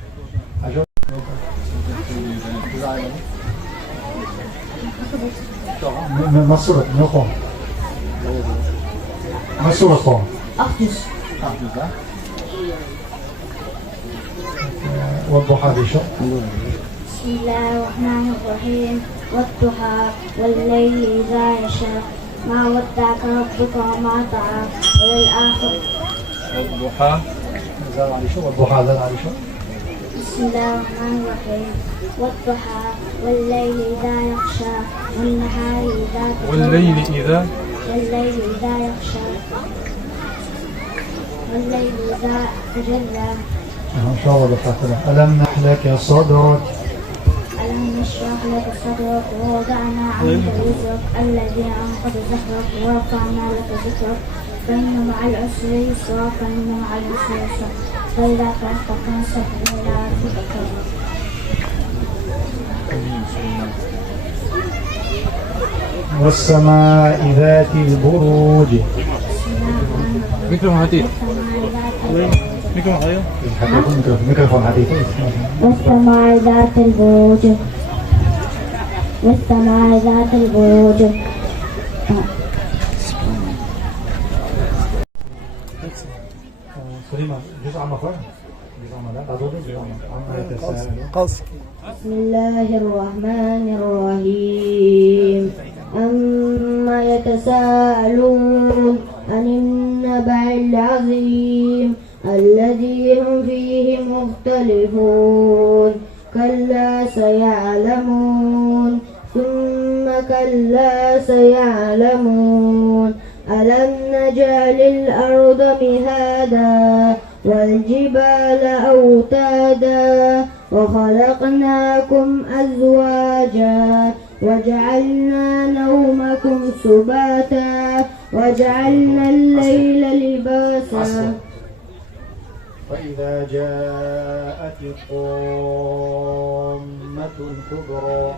ما الصورة؟ ما الصورة؟ أخذ والضحى بشر. بسم الله الرحمن الرحيم. والضحى والليل إذا يشاء ما ودعك ربك وما طعى وللآخرة. والضحى زاد على شو؟ والضحى زاد على شو؟ بسم الله الرحمن الرحيم. والضحى والليل إذا يغشى والنهار إذا تجلى. والليل إذا يغشى والليل إذا تجلى. إن شاء الله بخاطر. ألم نحلك صدرك. ألم نشرح لك صدرك ووضعنا عنك وزرك الذي أنقض ظهرك ورفعنا لك ذكرك. فإن مع العسر يسرا فإن مع العسر يسرا فإذا فرغت فانصب إلى ربك فارغب. والسماء ذات البروج. ميكروفون حديث. ميكروفون حديث. والسماء ذات البروج. والسماء ذات البروج. سليمان جزء عما فرق جزء عما لا بسم الله الرحمن الرحيم أما يتساءلون عن النبأ العظيم الذي هم فيه مختلفون كلا سيعلمون ثم كلا سيعلمون ألم نجعل الأرض مهادا والجبال أوتادا وخلقناكم أزواجا وجعلنا نومكم سباتا وجعلنا الليل لباسا فإذا جاءت الطامة الكبرى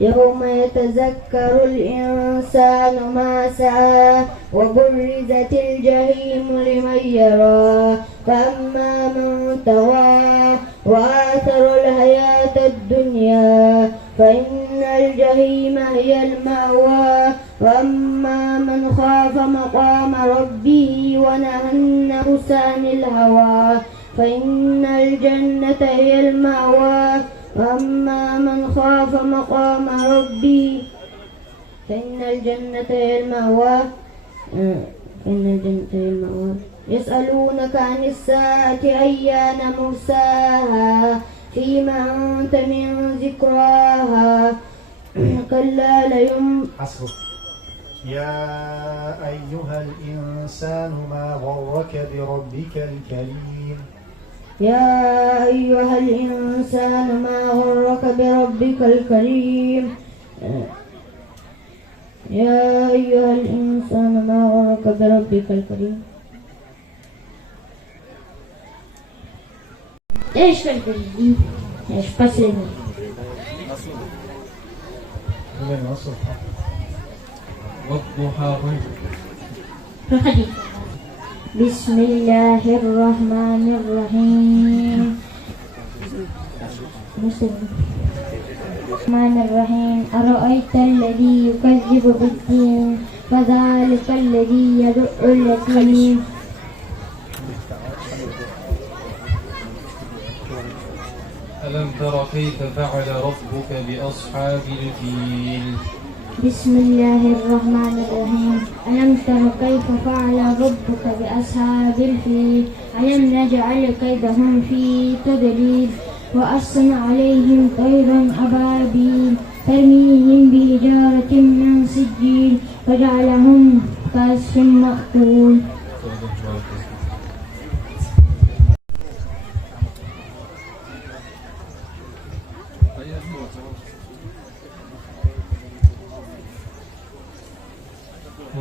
يوم يتذكر الإنسان ما سعى وبرزت الجحيم لمن يرى فأما من طغى وآثر الحياة الدنيا فإن الجحيم هي المأوى وأما من خاف مقام ربه ونهى النفس عن الهوى فإن الجنة هي المأوى وأما من خاف مقام ربه فإن الجنة هي المأوى يسألونك عن الساعة أيان مرساها فيما أنت من ذكراها كلا حسبك يا أيها الإنسان ما غرك بربك الكريم يا أيها الإنسان ما غرك بربك الكريم يا أيها الإنسان ما غرك بربك الكريم إيش الكريم؟ إيش بسيني والضحى فحديث بسم الله الرحمن الرحيم الرحمن الرحيم أرأيت الذي يكذب بالدين فذلك الذي يدع اليتيم ألم تر كيف فعل ربك بأصحاب الفيل بسم الله الرحمن الرحيم ألم تر كيف فعل ربك بأصحاب الفيل ألم نجعل كيدهم في تضليل وأرسلنا عليهم طيرا أبابيل ترميهم بحجارة من سجيل فجعلهم كعصف مأكول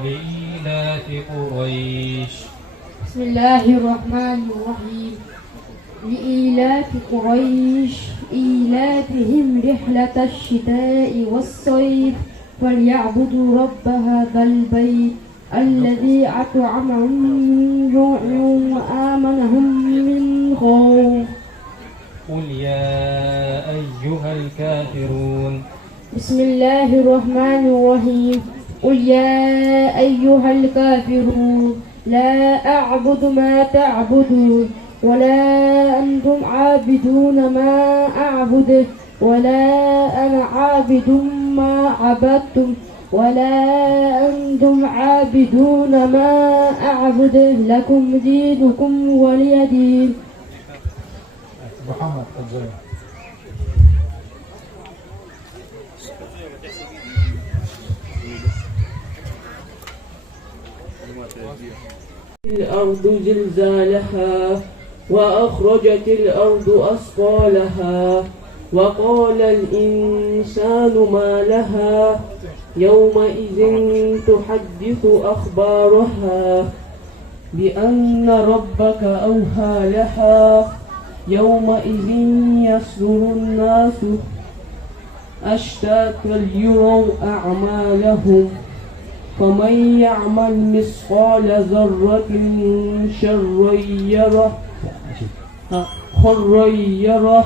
لإيلاف قريش بسم الله الرحمن الرحيم لإيلاف قريش إيلافهم رحلة الشتاء والصيف فليعبدوا رب هذا البيت الذي أطعمهم من جوع وآمنهم من خوف قل يا أيها الكافرون بسم الله الرحمن الرحيم قل يا أيها الكافرون لا أعبد ما تعبدون ولا أنتم عابدون ما أعبد ولا أنا عابد ما عبدتم ولا أنتم عابدون ما أعبد لكم دينكم ولي دين. محمد الأرض زلزالها وأخرجت الأرض أثقالها وقال الإنسان ما لها يومئذ تحدث أخبارها بأن ربك أوحى لها يومئذ يصدر الناس أشتاتا ليروا أعمالهم فمن يعمل مثقال ذرة شرا يره خيرا يره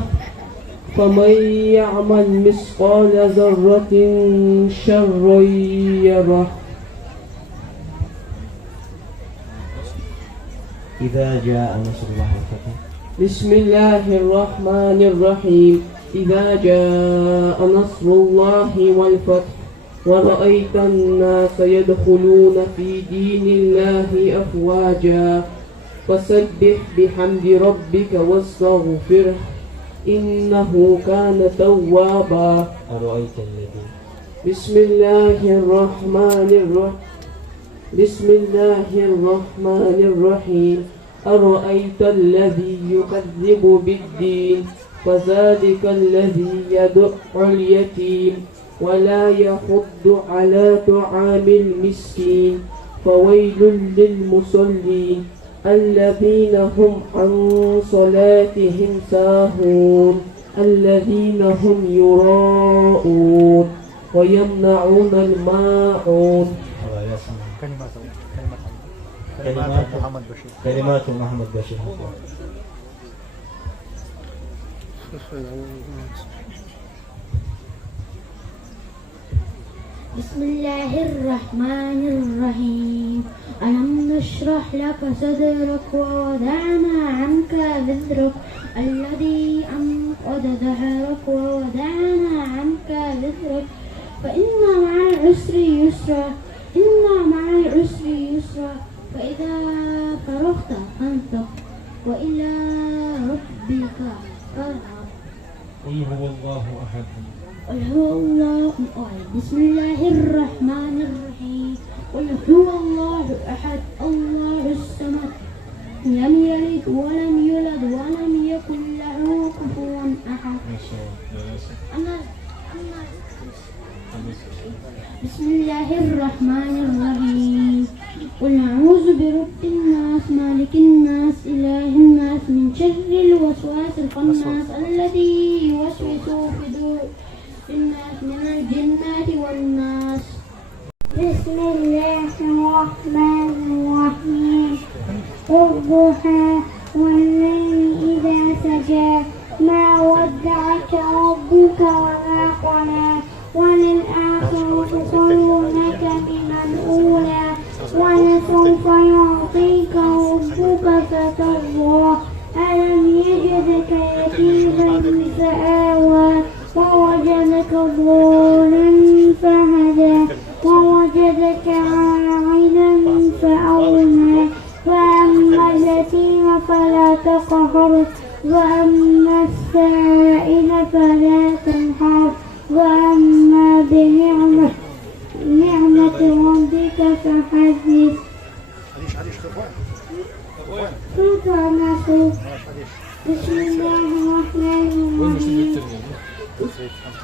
فمن يعمل مثقال ذرة شرا يره. إذا جاء نصر الله والفتح بسم الله الرحمن الرحيم إذا جاء نصر الله والفتح ورأيت الناس يدخلون في دين الله أفواجا فسبح بحمد ربك واستغفره إنه كان توابا. أرأيت الذي بسم الله الرحمن الرحيم أرأيت الذي يكذب بالدين فذلك الذي يدع اليتيم ولا يحض على طعام المسكين فويل للمصلين الذين هم عن صلاتهم ساهون الذين هم يراءون ويمنعون الماعون. كلمات محمد بشير. بسم الله الرحمن الرحيم ألم نشرح لك صدرك ووضعنا عنك وزرك الذي أنقض ظهرك ووضعنا عنك وزرك فإن مع العسر يسرا فإذا فرغت فانصب وإلى ربك فارغب. قل هو الله أحد. قل هو الله أحد. بسم الله الرحمن الرحيم قل هو الله أحد الله الصمد لم يلد ولم يولد ولم يكن له كفوا أحد. بسم الله الرحمن الرحيم قل أعوذ برب الناس مالك الناس إله الناس من شر الوسواس الخناس الذي يوسوس في صدور الناس من الجنة والناس. بسم الله الرحمن الرحيم والضحى والليل إذا سجى ما ودعك ربك وما قلى وللآخرة خير لك من الأولى ولسوف يعطيك ربك فترضى ألم يجدك يتيما فآوى ووجدك ضالا فهدى ووجدك عائلا فأغنى فأما اليتيم فلا تقهر وأما السائل فلا تنهر وأما بنعمة ربك فحدث. بسم الله الرحمن الرحيم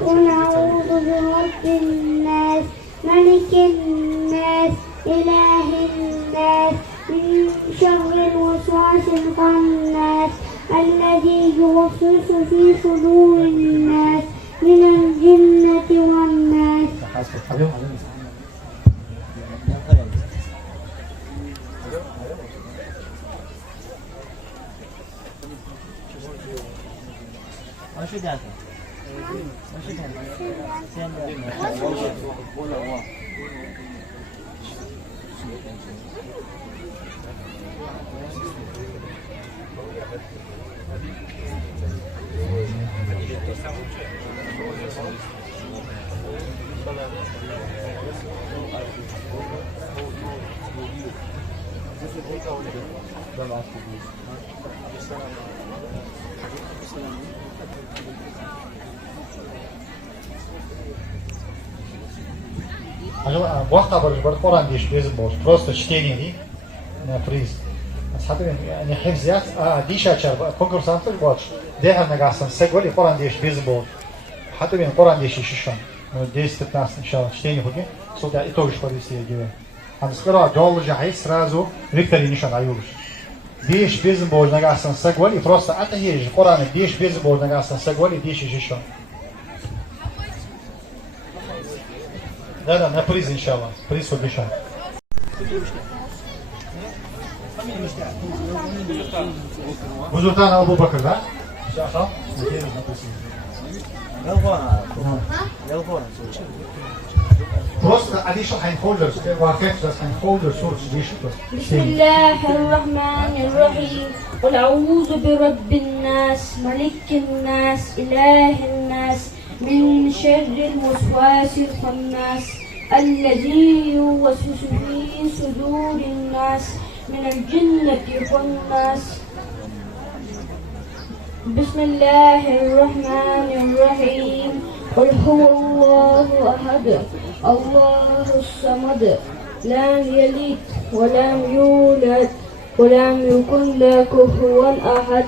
قل أعوذ برب الناس ملك الناس إله الناس من شر الوسواس الخناس الذي يوسوس في صدور الناس من الجنة والناس. بالقرآن ديش بيزبوش просто чтение دي приз. حتى يعني حفظيات ديش أشر كونكورسانتر باش ده نقاسن سجول القرآن ديش بيزبوش حتى بين القرآن ديش يششون ديس تتناس إن شاء الله чтение хоги صوت إتوش فريسي يجيبه. عند سكرا جول جاهز سразу виктори нишан аюш. ديش بيزبوش نقاسن سجول просто أتهيج القرآن ديش بيزبوش نقاسن سجول ديش يششون. Да, на приз, иншаллах. Приз обещаю. Бузуртан Абу Бакр, да? Шаха? Интересно, написано. Просто additional ein Holder, waar kijk dat een holder soort بسم الله الرحمن الرحيم قل أعوذ برب الناس ملك الناس إله الناس من شر الوسواس الخناس الذي يوسوس في صدور الناس من الجنة والناس. بسم الله الرحمن الرحيم قل هو الله أحد الله الصمد لم يلد ولم يولد ولم يكن له كفوا أحد.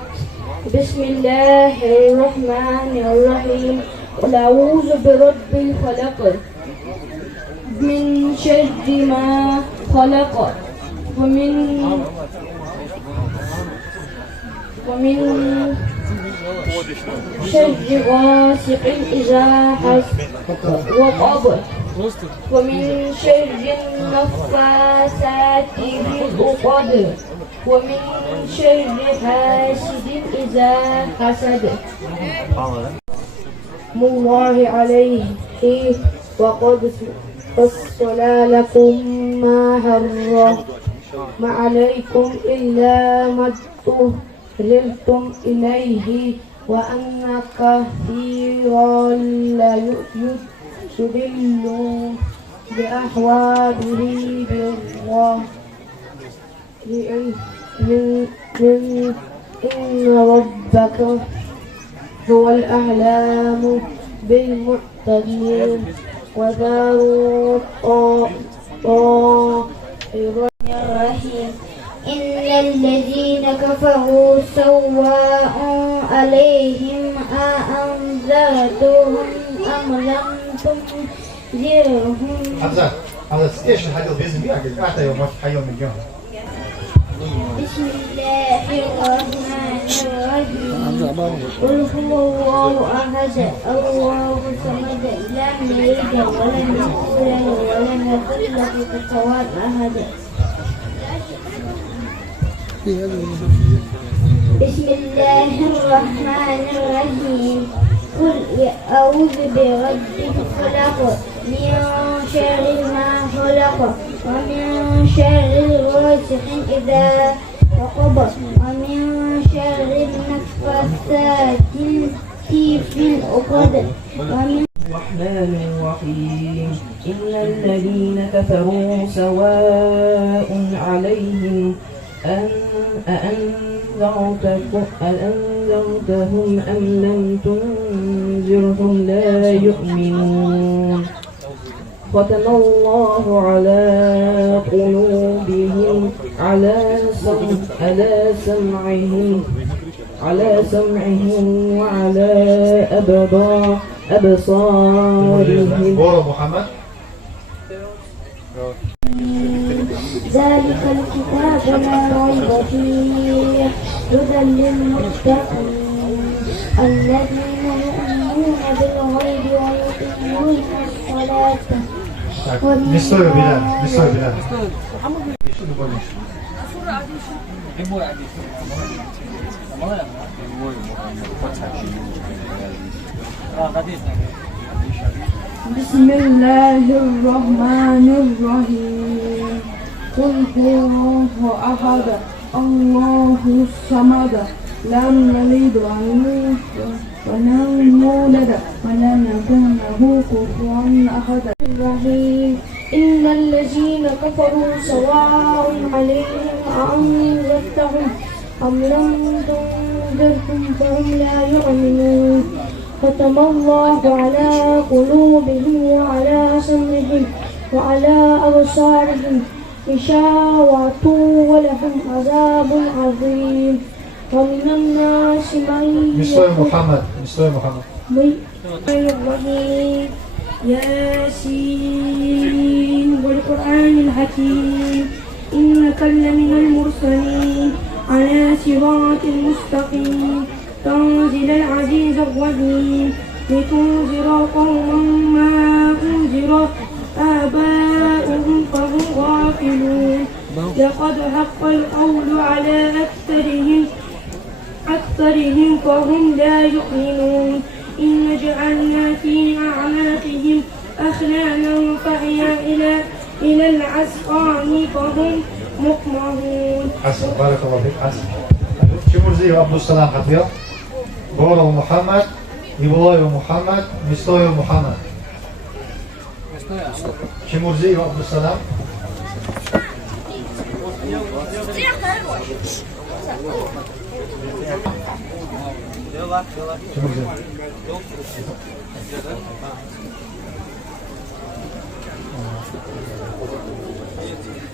بسم الله الرحمن الرحيم قل أعوذ برب الفلق من شر ما خلق ومن شر غاسق إذا وقب ومن شر النفاثات في العقد ومن شر حاسد إذا حسد. الله عليه وقد فصل لكم ما حرم ما عليكم إلا ما اضطررتم إليه وأن كثيرا لا يضل بأحواله بالله إن ربك هو الأعلام بالمعتدين وذروا الرحيم إن الذين كفروا سواء عليهم أأنذرتهم أم لم تنذرهم. ايش الحاجة بإذن الله أعطى يوم حيوم اليوم. بسم الله الرحمن الرحيم قل هو الله أحد الله الصمد لم يلد ولم يولد ولم يكن له كفوا أحد. بسم الله الرحمن الرحيم قل أعوذ برب الفلق من شر ما خلق ومن شر غاسق إذا وقب ومن شر النفاثات في العقد ومن الرحمن الرحيم إن الذين كفروا سواء عليهم أأنذرتهم أم لم تنذرهم لا يؤمنون. ختم الله على قلوبهم على سمعهم وعلى أبصارهم. محمد ذلك الكتاب لا ريب فيه هدى للمتقين الذين يؤمنون بالغيب ويقيمون الصلاة مستر بلال بسم الله الرحمن الرحيم قل هو الله أحد الله الصمد لم يلد ولم يولد ولم يكن له كفوا أحد. الرحيم إن الذين كفروا سواء عليهم أأنذرتهم أم لم تنذرهم فهم لا يؤمنون. ختم الله على قلوبهم وعلى سمعهم وعلى أبصارهم غشاوة ولهم عذاب عظيم. ومن الناس من مستر محمد الرحيم ياسين والقرآن الحكيم إنك لمن المرسلين على صراط مستقيم تنزل العزيز الرحيم لتنذر قوما ما أنذر آباؤهم فهم غافلون. لقد حق القول على أكثرهم فهم لا يؤمنون. إن جعلنا في أعناقهم أخلانا فهي إلى العسقان فهم مقمهون. حسن بارك الله فيك. حسن شمرزي وعبد السلام حفيظ بورو محمد يبوي محمد مستوي محمد شمرزي وعبد السلام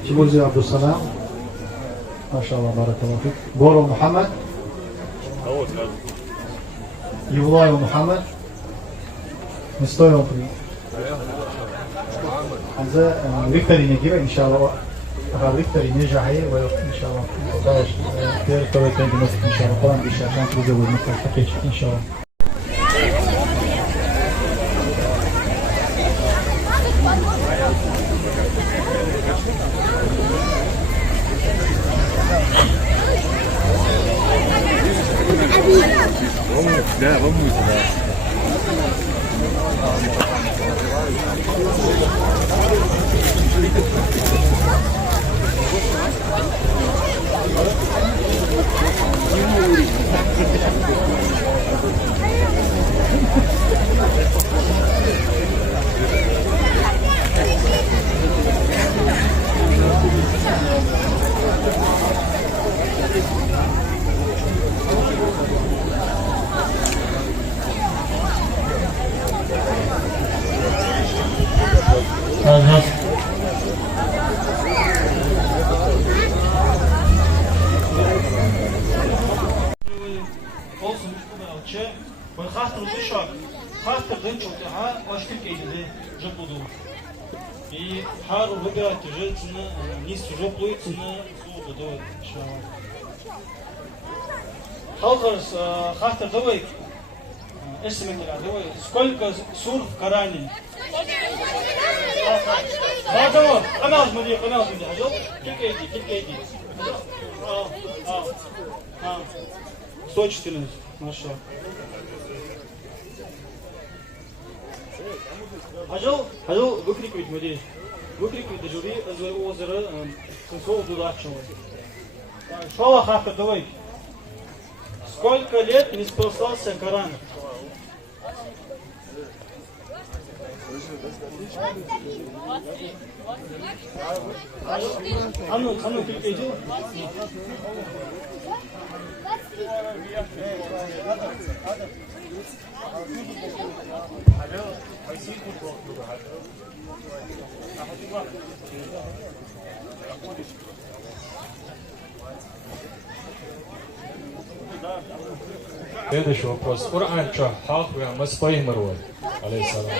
شمرزي عبد السلام ما شاء الله بارك الله فيك. بورو محمد يبوي محمد مستوي حمزة فيكتوري نجيبه إن شاء الله. فيكتوري نرجع هي وإن شاء الله بلاش غير طريقة إن شاء الله طبعا بيش عشان تزود مثل الحكي إن شاء الله. И хару выбирать уже цена, низ уже плывет цена, золото давай, иншаллах. Халкарс, хахтар давай, эсмекера давай, сколько сур в Коране? Давай, канал смотри, хажал, килька иди. 114, маша. Хажал, выкрикивать мудей. Выкрикивать до жюри, озеро, сенсол дудачного. Шола хахтар давай. Сколько лет не спасался Коран? А ну, клик иди. Следующий вопрос. Коран Чахах Маспай Марвай, алейхиссалам.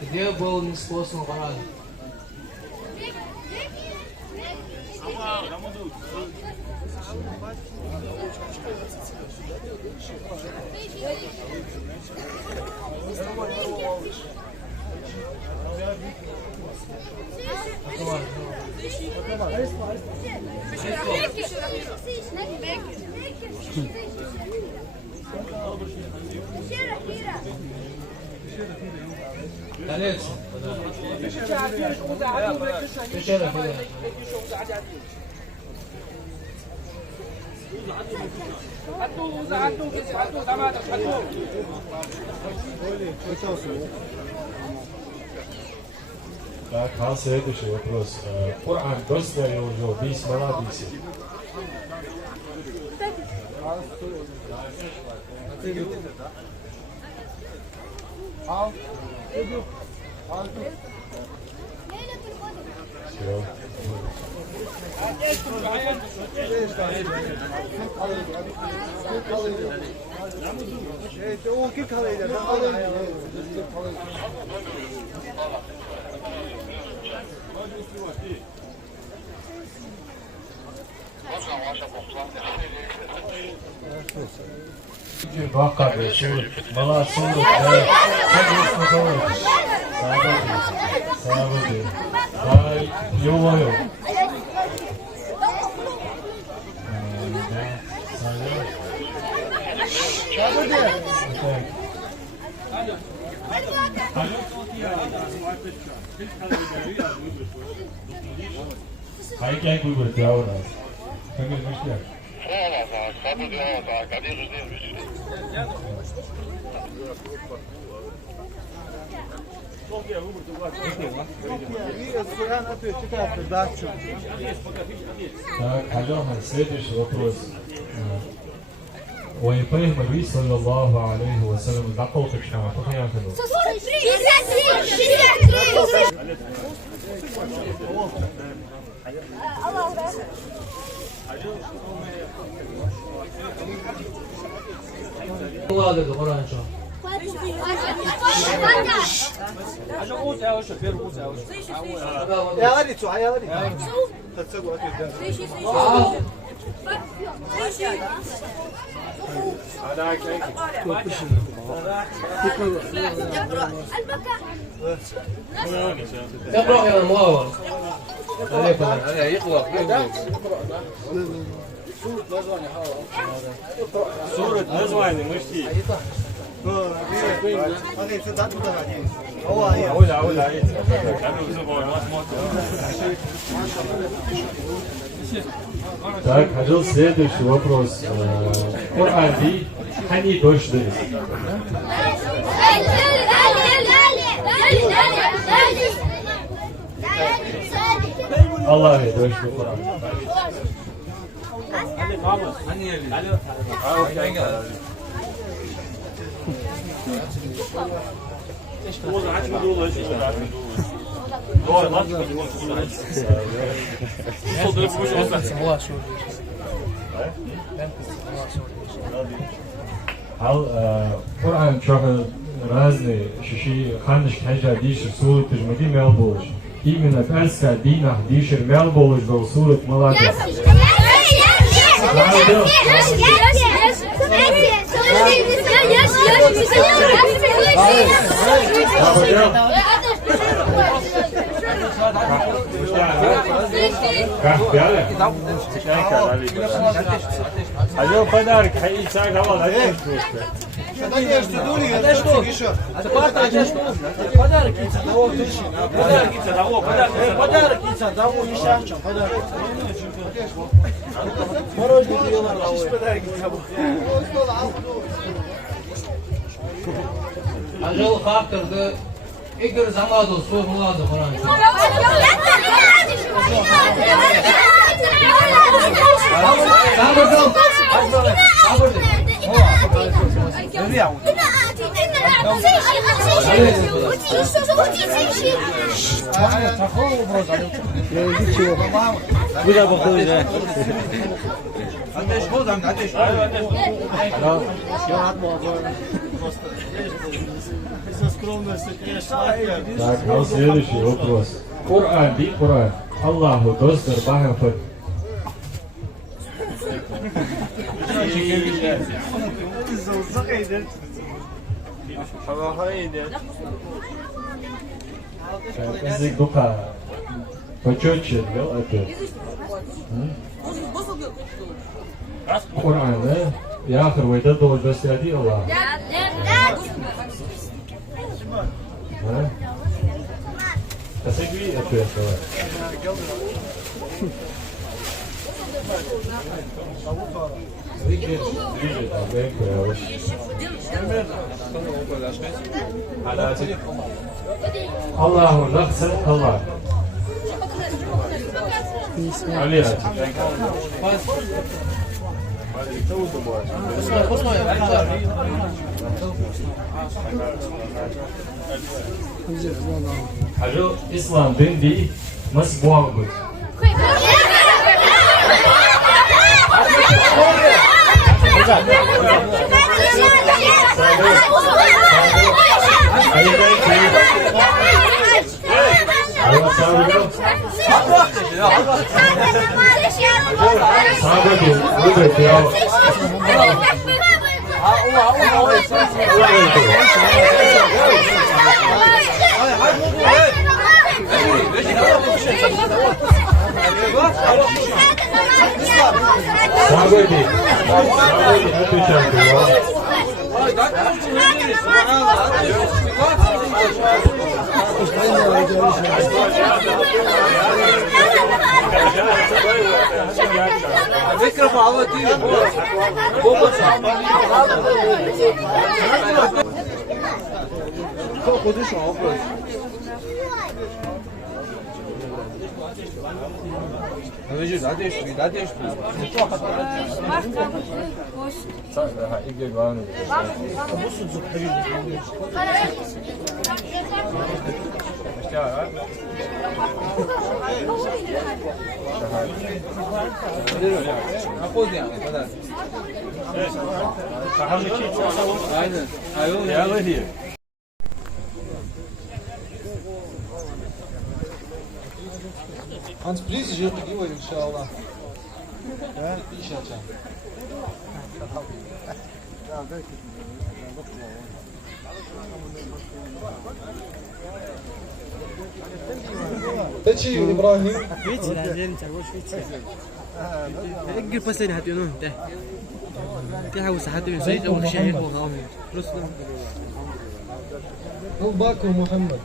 Где был неспослан Коран? Конец. Так, следующий вопрос. Коран достоил его бисмала биси. Все. Baka be şu bana sundu. Sabır. Ay yola yok. Hay gel bu böyle devam et. Kanka başla. Так, Алёха, следующий вопрос. ويقيه النبي صلى الله عليه وسلم دقوا في الشمع فقيا كذا. الله ده القرآن شو يا غادي تسوع يا غادي تتسوق اقرأ يا مواور يقرأ سورة نزواني مشتي Так, Хажил, следующий вопрос. Коран ди хани дошли. Аллах дошли Коран. Al Kur'an çok разные шиши ханиш ханжа диш сурат жмади мел болуш. Именно перска динах дишер мел болуш дол сурат молодец. Алё, подарок, хаица, гавал, Ажал факторды игр замаду сумладу Құран. Так, а следующий вопрос. Коран ди Коран. Аллаху достар бахафат. Язык духа почетче вел ответ. Коран, да? Я ахр вайда долж басяди Аллах. Kasegui ответ давай. Allahu naqsan Allah. Ali. Halo, Islam din di mas buang bu. صابتي ودت يا صابتي Hans, please, je hebt het inshallah. Ja, inshallah. تجي إبراهيم. فيتي لا زين تعوش فيتي. اقل فسين هاتينون ده. تحوس هاتين زيد أول شيء هو غامي. رسل. أبو بكر محمد.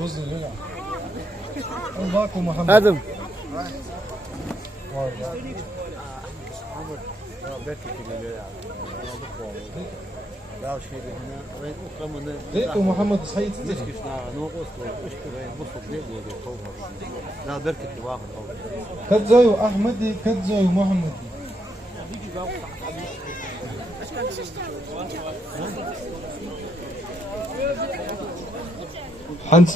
غزل يلعب. أبو بكر محمد. آدم. ديكو محمد سعيد لا بركة واحد كتزوي أحمدي كتزوي محمدي Hans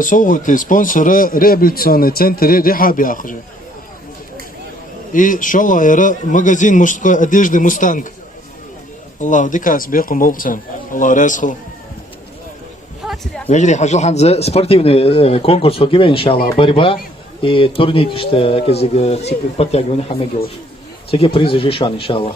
صوغتي سبونسر реабилитационный центр Рехаби Ахжи. И шалла яра магазин мужской одежды Мустанг. الله ديكاس بيقوم بولتسان الله راسخل يجري حاجة حنزة спортивный конкурс وكيف إن شاء الله борьба и турник что كذا цикл подтягивания хамегелш цикл призы жишан إن شاء الله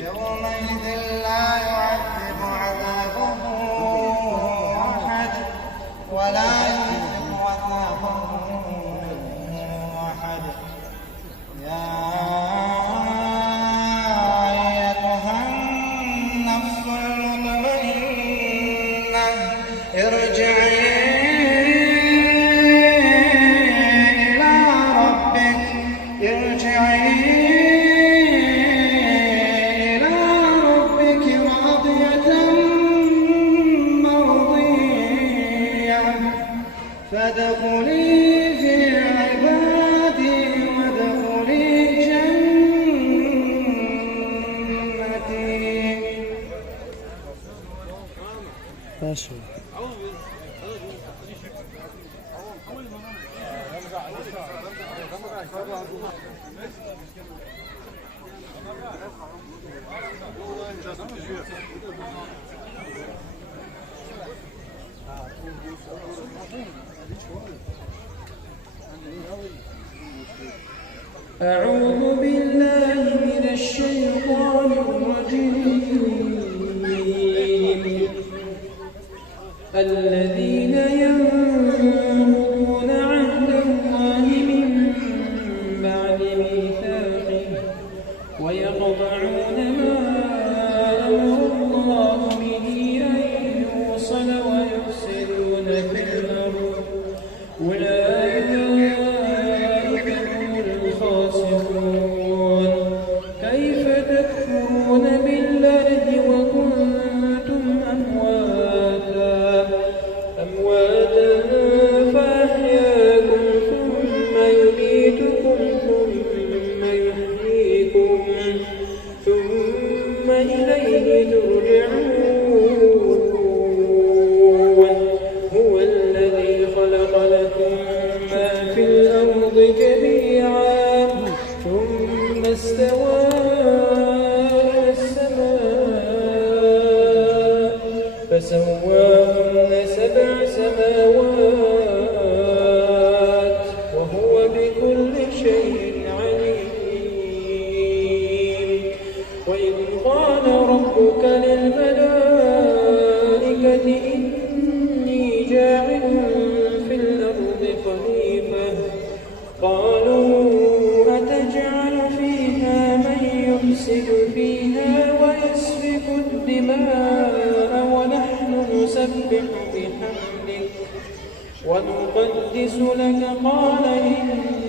يومئذ لا يعذب عذابه أحد ولا يوثق وثاقه أحد يا أيتها النفس المطمئنة ارجعي إلى ربك فادخلي في عبادي وادخلي جنتي. ماشي. أعوذ بالله من الشيطان الرجيم. الذين ينقضون عهد الله من بعد ميثاقه ويقطعون ما أمر الله به أن يوصل ويفسدون في الأرض جميعا ثم استوى إلى السماء فسواهن 7 سماوات وهو بكل شيء عليم. وإذ قال ربك للملائكة إني جاعل في الأرض خليفة قالوا أتجعل فيها من يفسد فيها ويسفك الدماء ونحن نسبح بحمدك ونقدس لك قال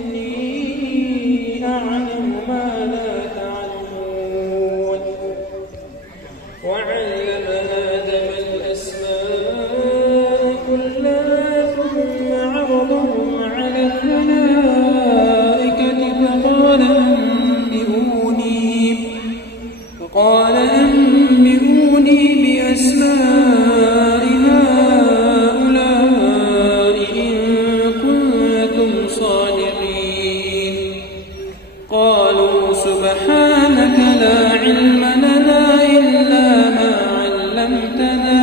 إني أعلم ما لا تعلمون. وعلم آدم الأسماء كلها ثم عرضهم على الملائكة فقال أنبئوني بأسماء هؤلاء إن كنتم صادقين. قالوا سبحانك لا علم لنا إلا ما علمتنا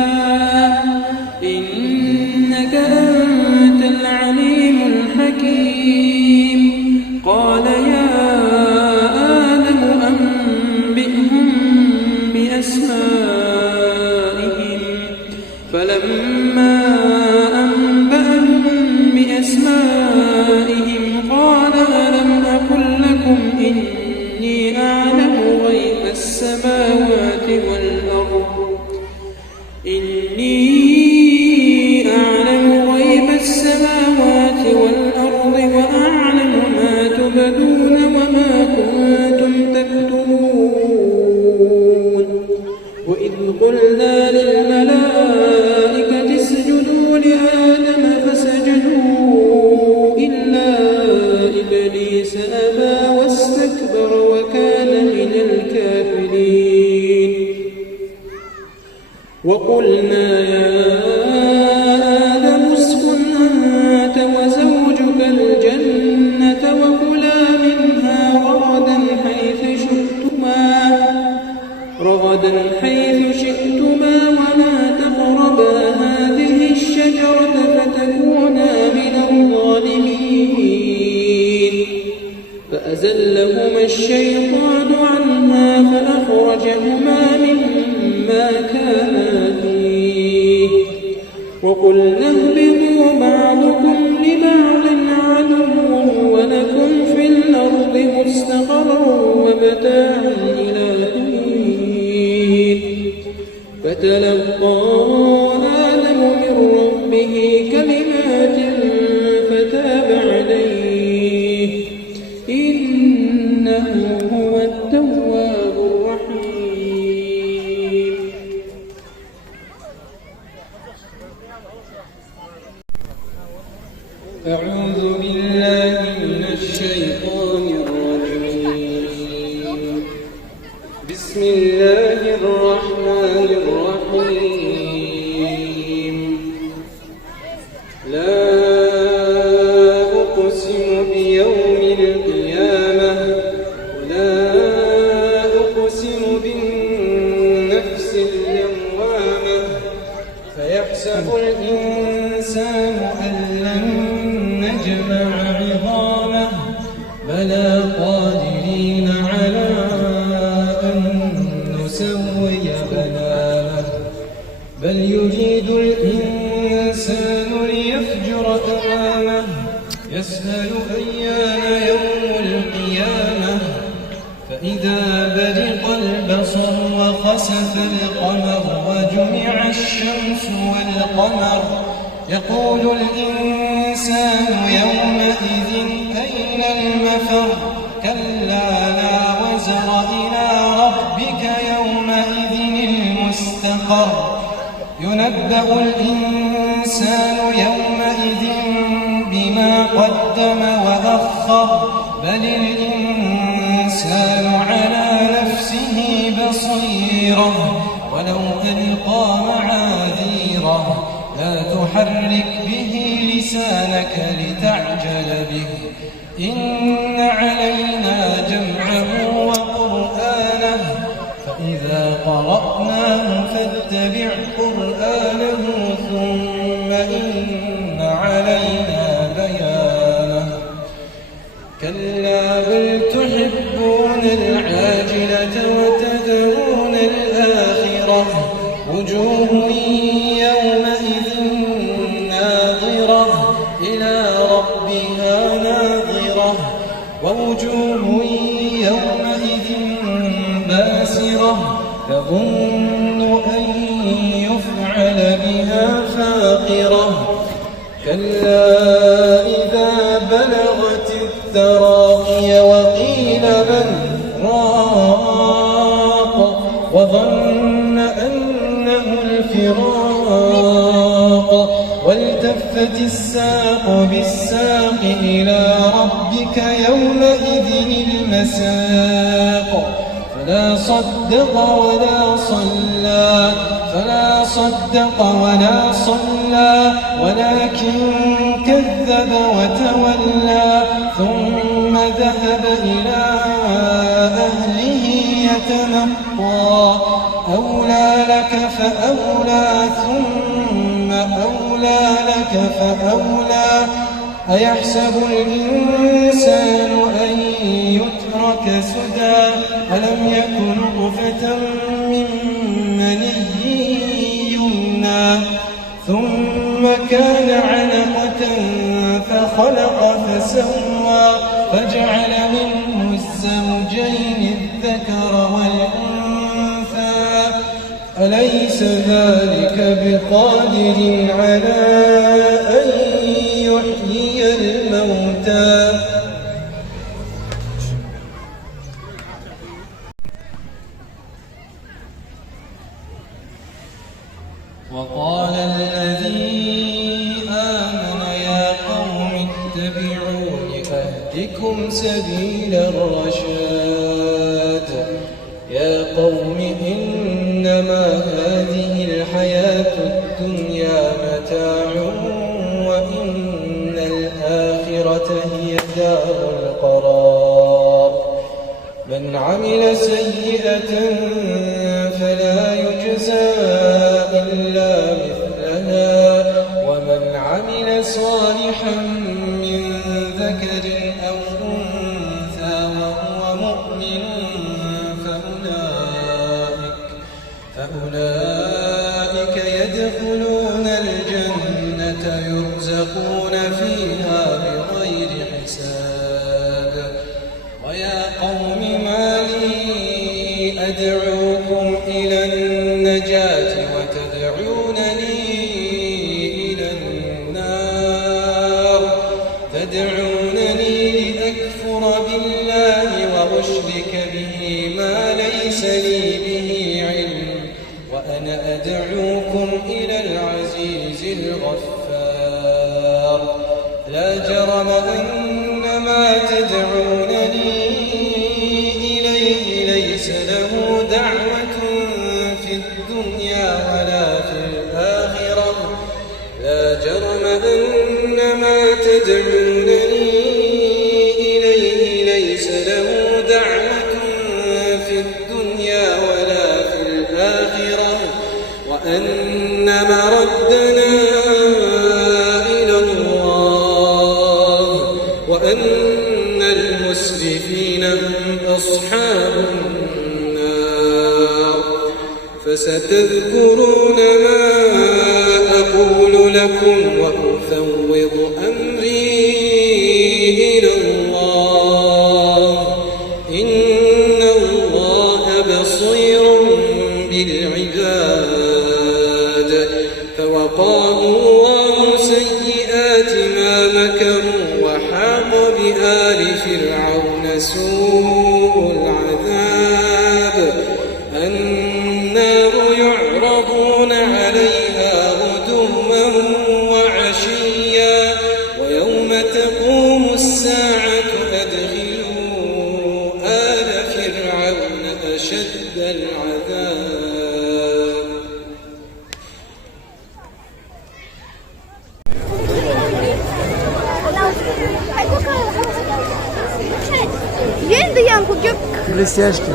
إنك أنت العليم الحكيم. قال يا آدم أنبئهم بأسمائهم فلما أنبأهم بأسمائهم قال ألم أقل لكم إني أعلم غيب السماوات والأرض وأعلم ما تبدون وما كنتم تكتمون. وإذ قلنا للملائكة اسجدوا لآدم فسجدوا إلا إبليس أبى واستكبر وكان من الكافرين. وقلنا يا آدم اسكن أنت وزوجك الجنة وكلا منها رغدا حيث شئتما ولا تقربا هذه الشجرة فتكونا من الظالمين. فأزلهما الشيطان عنها فأخرجهما مما كانا فيه وقلنا اهبطوا بعضكم لبعض عدو ولكم في الأرض مستقر ومتاع إلى حين. فتلقى آدم من ربه كلمات فتاب عليه إنه هو التواب الرحيم. أعوذ بالله من الشيطان الرجيم. بسم الله الرحمن الرحيم. لا أقسم بيوم القيامة ولا أقسم بالنفس اللوامة فيحسب الإنسان أن لن نجمع عظامه بلى قادرين على أن نسوي بنانه بل يريد الإنسان ليفجر أمامه يسأل أيان يوم القيامة فإذا برق البصر وخسف القمر وجمع الشمس والقمر يقول الإنسان يومئذ أين المفر كلا لا وزر إلى ربك يومئذ المستقر ينبأ الإنسان يومئذ بما قدم وأخر بل الإنسان على نفسه بصيرة ولو ألقى معاذيره لا تحرك به لسانك لتعجل به إن علينا جمعه وقرآنه فإذا قرأناه فاتبع قرآنه ثم إن علينا بيانه كلا بل تحبون العاجلة وتذرون الآخرة وجوه يومئذ ناظرة إلى ربها ناظرة ووجوه يومئذ باسرة تظن أن يفعل بها فاقرة كلا إذا بلغت التراقي وقيل من راق وظن أنه الفراق والتفت الساق بالساق إلى ربك يومئذ المساق فلا صدق ولا صلى ولكن كذب وتولى ثم ذهب إلى أهله يتمطى أولى لك فأولى ثم أولى لك فأولى أيحسب الإنسان أن يترك سدى ألم يكن نطفة من مني يمنى ثم كان علقة فخلق فسوى فجعل منه الزوجين الذكر والأنثى أليس ذلك بقادر على أن يحيي الموتى وقال الذي آمن يا قوم اتبعون أهدكم سبيل الرشاد يا قوم إنما هذه الحياة الدنيا متاع وإن الآخرة هي دار القرار من عمل سيئة فلا يجزى إلا مثلها ومن عمل صالحا من ذكر أو أنثى وهو مؤمن فأولئك يدخلون الجنة يرزقون فيها بغير حساب ويا قوم ما لي أدعوكم إلى النجاة وتدعونني إلى النار تدعونني لأكفر بالله وأشرك به ما ليس لي به علم وأنا أدعوكم إلى العزيز الغفار لا جرم أن ما تدعونني إليه ليس له دعوة في الدنيا ولا في الآخرة لا جرم أن ما تدعونني إليه ليس له دعوة في الدنيا ولا في الآخرة وأن مردنا إلى الله وأن المسرفين هم أصحاب النار فستذكرون ما أقول لكم وأفوض أمري إلى الله إن الله بصير بالعباد فوقاه الله سيئات ما مكروا وحاق بآل فرعون سوء العذاب النار يعرضون عليها غدوا وعشيا ويوم تقوم الساعة أدخلوا آل فرعون أشد العذاب Блестяшки.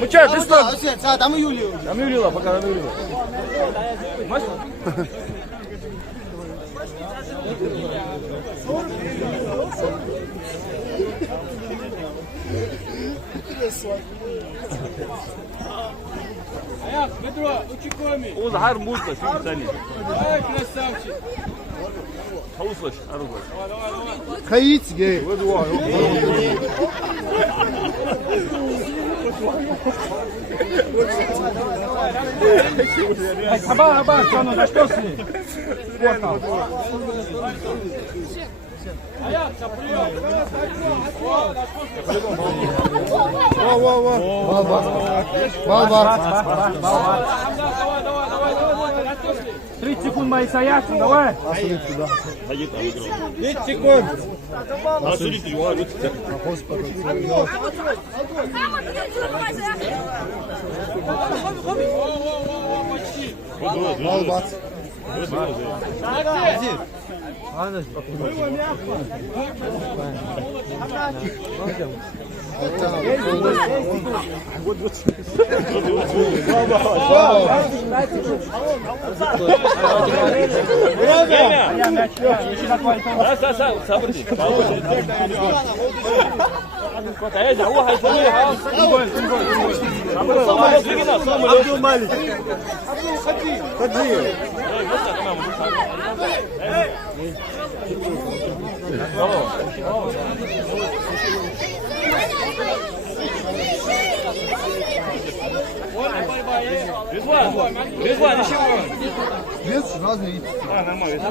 Мучай, ты что? Там Юлию. Там Юлила, пока там Юлила. Аят, метро, учикоми. Он захар музыка, что ты Ай, красавчик. Услышь, оружие. Каиц, гей. Хаба, что ну, за что с ней? Аят, прием. Давай. 30 секунд мои саяцин, давай. 10 секунд. هو هيسويها عبد الملك خديه Резван, еще Вес разный. нормально.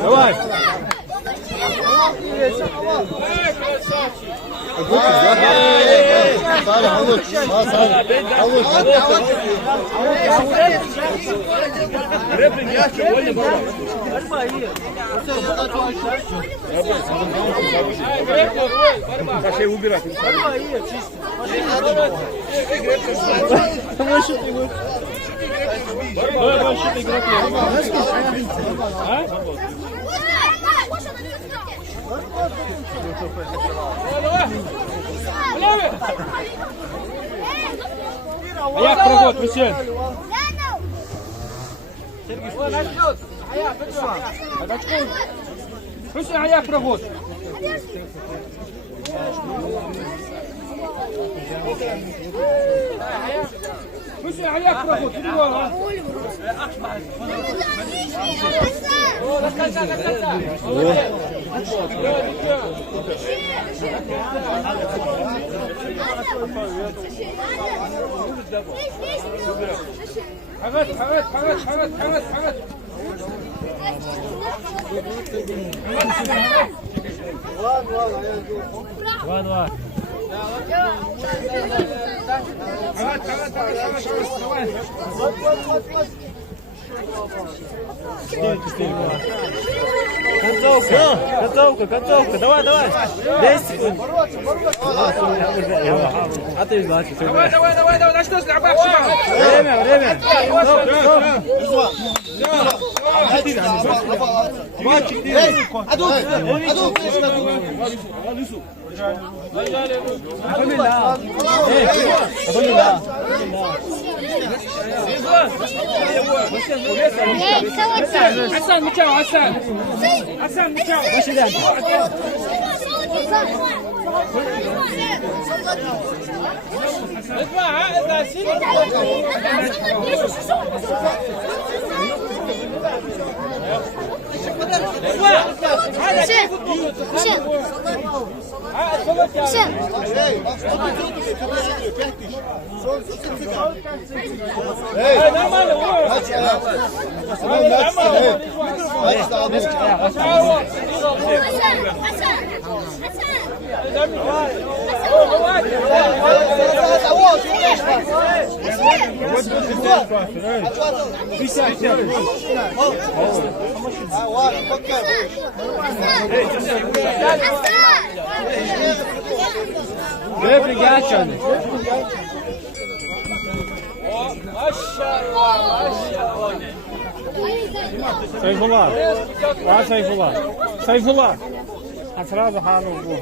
Давай. Саша, убирай. Большие игроки. Аят, проход, присядь. Присядь, Аят, проход. Присядь, Аят, проход. حغت Два. Концовка, давай. 10 секунд. А ты дальше. Давай, на что слабак? Время. Hasan Mıçav, Hasan. Hasan Mıçav. Başından. Etme ha, edersin. Böyle gel canım. Sayfullah. Var Sayfullah. Sayfullah. Hatırladı halı bu.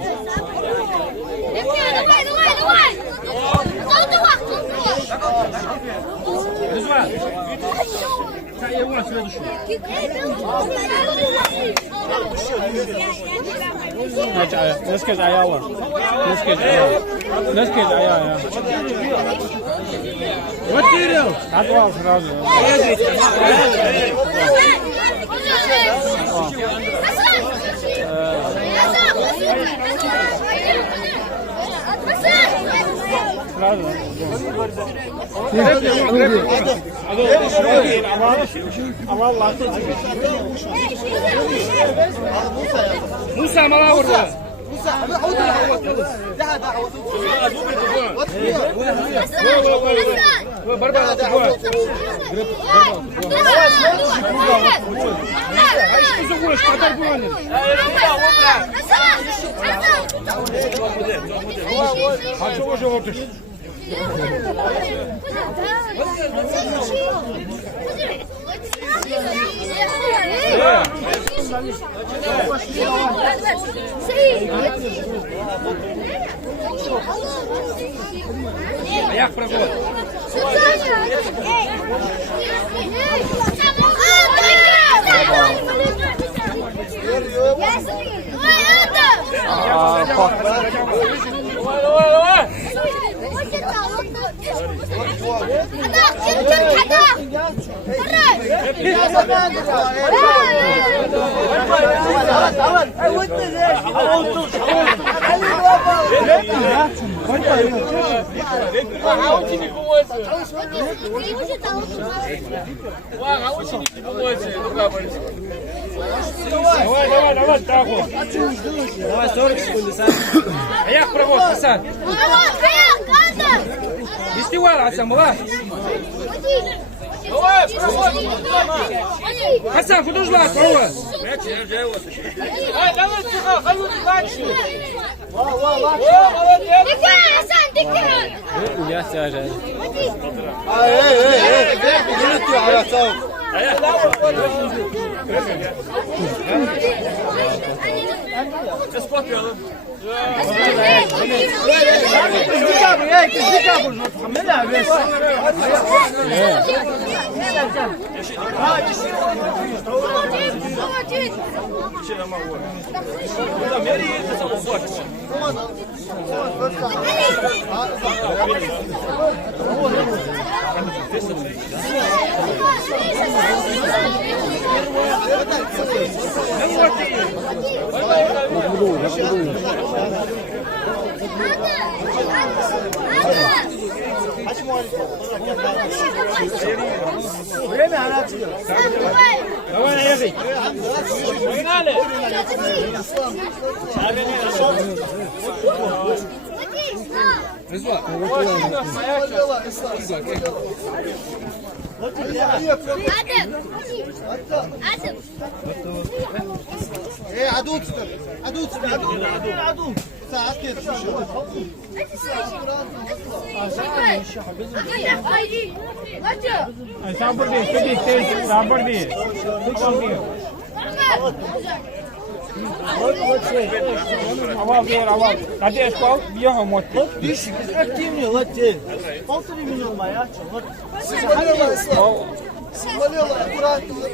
Rızvan. Sen yavaş şuraya düşün. Nasıl ayağı var? Nasıl ayağı ya? What do you do? Hadi var sırası. Musa mala vurdu. Ayak bırak. Давай 40 секунд, Асан. Ayak bırak Hasan. İstivar Hasan mala. Hasan kuduzla sonra. Ay давай тихо, халуй дальше. Дикай, Hasan, dikkat. Ya Sercan. Yürütüyor hayata. Давай, Язык. Погнали. Авал, авал. Hadi eşkal, bir hamot. Düşük, aktifni, lati. 6 milyon maya. Sıvalıyorlar, bıraktılar.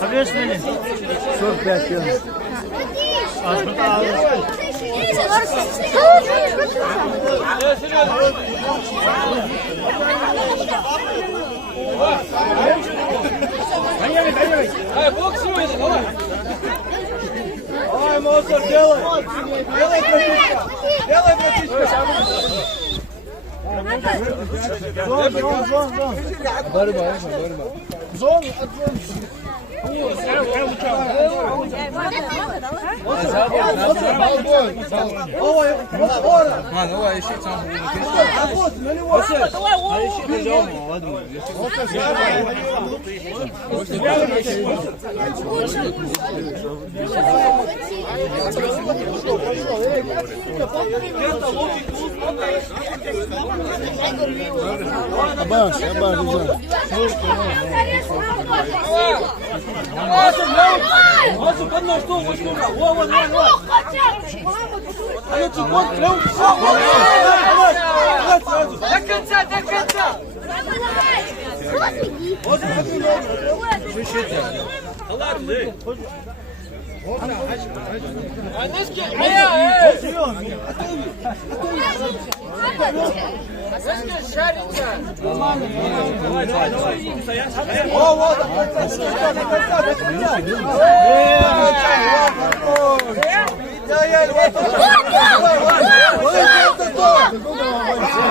Habis meni. Çok bekliyorum. Ай, Моцарт, делай! Делай, братишка! Делай, братишка! Зон. Борьба. Зон,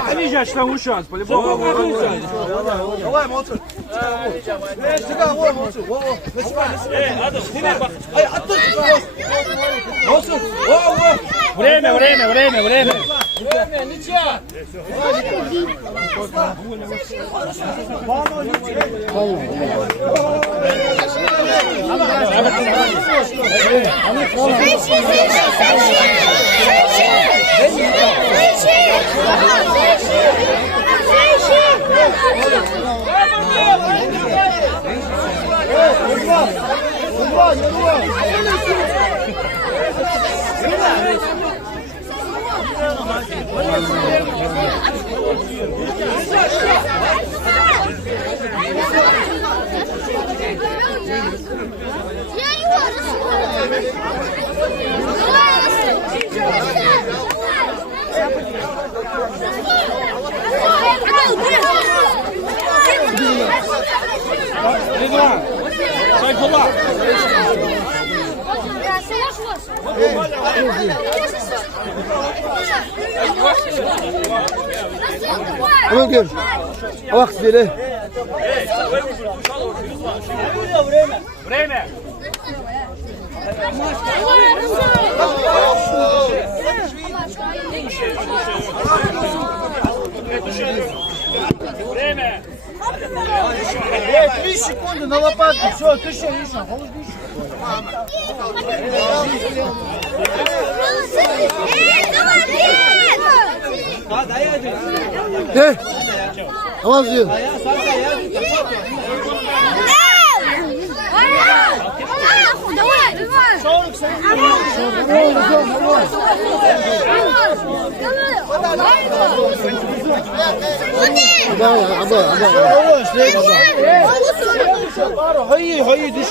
Они же там ушан, по-любому. Давай, Моцарт. Время. Ничья. Мungkin. Waktu bile. Время. Время. 3 секунды на лопатку. Все, ты что, Миша? Tamam diyor. Давай. هي دي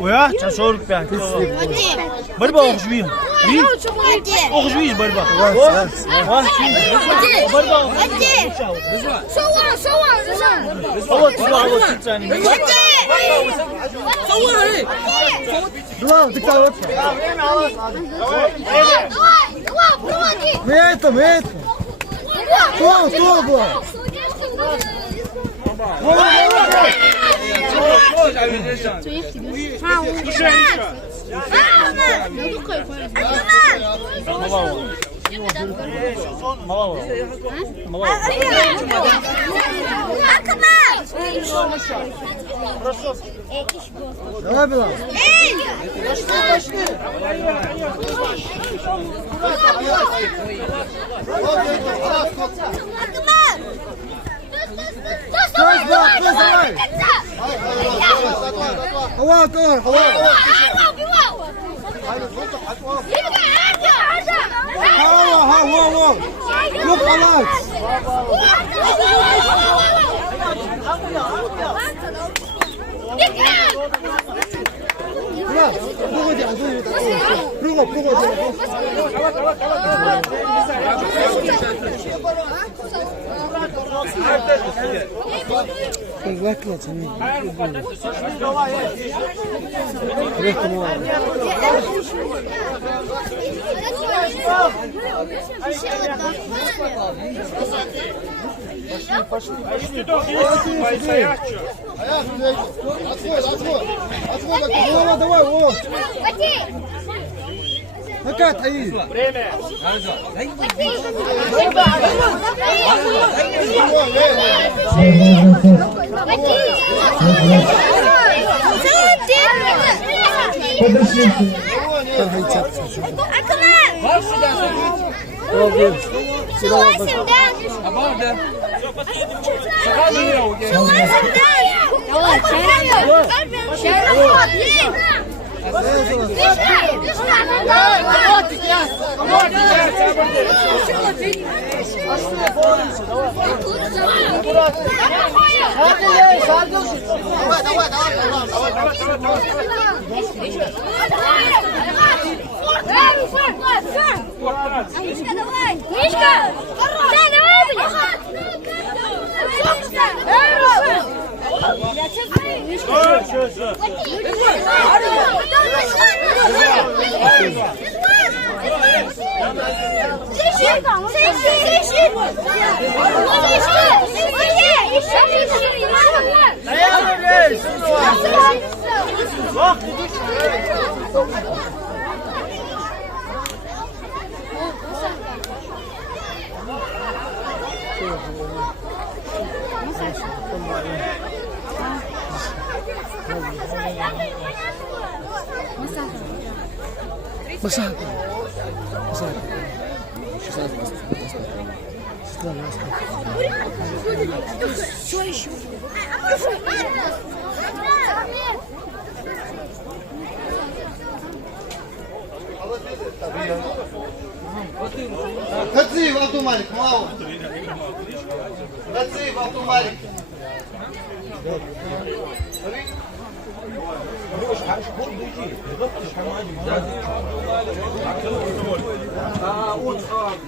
ويا تصورك بها بربا وخشويه وخشويه بربا Мишка! غتزيف عبد الملك معاون غتزيف عبد الملك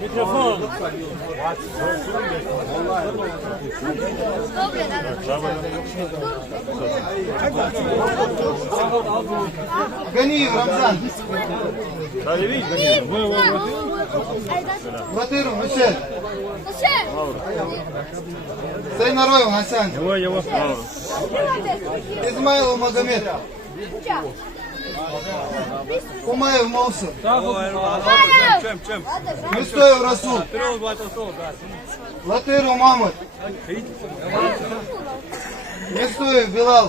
ميكروفون غني رمضان وطيرو حسين سيدنا روي وحسن إسماعيل ومغامد Umayev Moussa Mustayev Rasul Lateru Mahmud Mustayev Bilal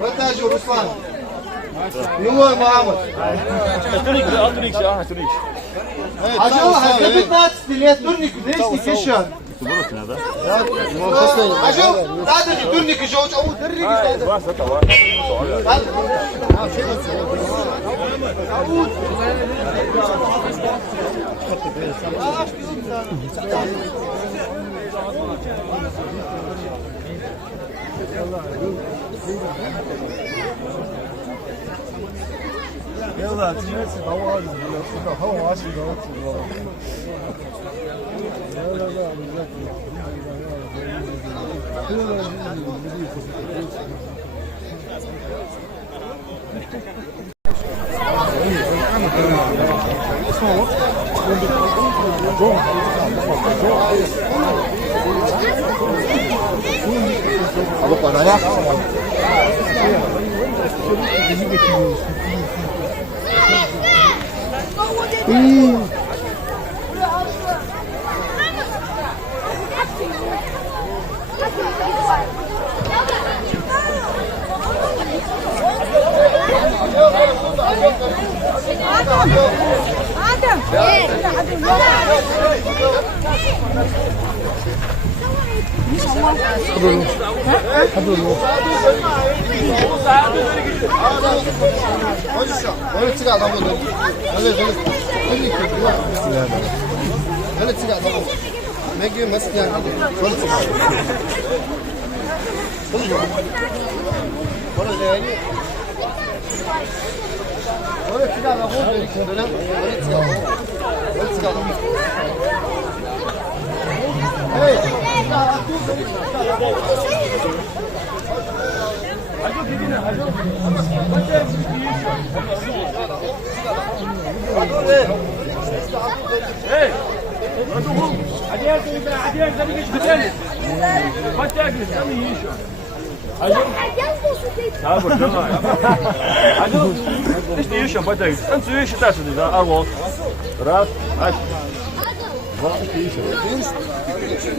Батажу Руслан Юлой Мухаммад Ажал, 15 лет, турник, лестник еще. Ажал, надо же турник еще, о, турник يلا تجلس هوا هوا عشان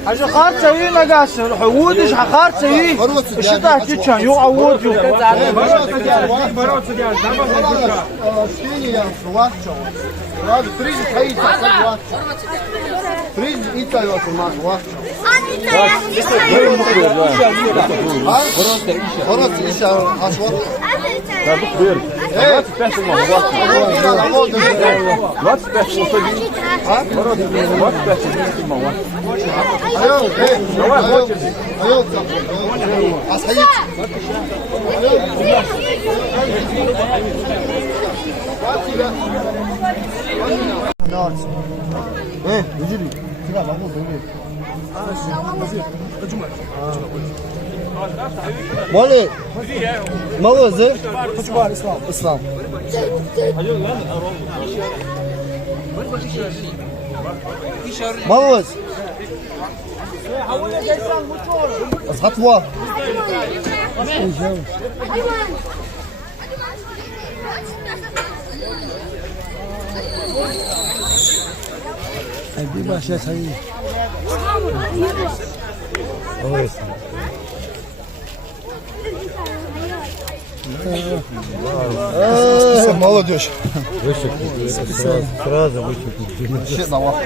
حاجة خارجة هي نجاس حوودش خارجة هي الشتاء كيتشان يو عوود يو مولي موزة إسلام موز خطوة هدي باشا سعيد молодежь. Сразу вычеркнуть. Ше'на вaqt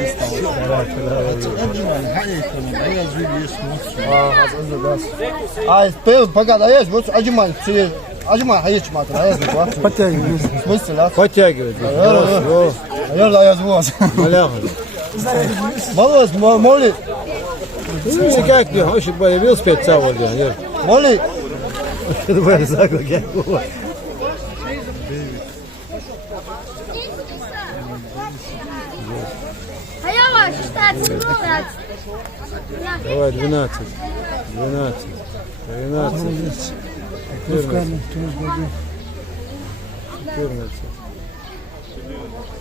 Ай, пел, погода, есть, вот отжимай, hayır çıkmadı, hayır çıkma. Подтягивай. Смысл, а? Подтягивай. Hayır, hayır çıkmaz. Молодец, моли. Ну, как ты, очень велосипед целый день. Моли. Давай, заклик. Давай, 12. 12. 13. 14.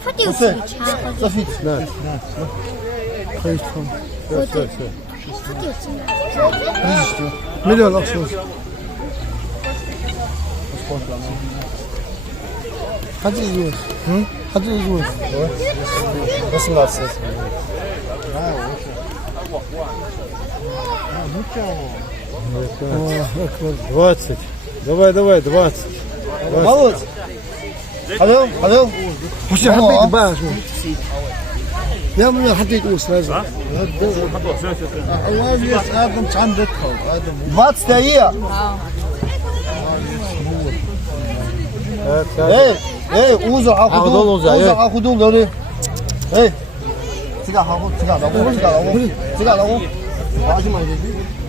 14. Софит. 15. Все. Миллион аксион. Hadi izliyoruz. Hadi izliyoruz. 18. 20. Давай, 20. Молодец. Алло. مش حبيت بقى يا من حطيت أسرة الله يسعدك مش عندك هذا 20 دقيقة ايه اوزع خدول دوري ايه تيجا هاخد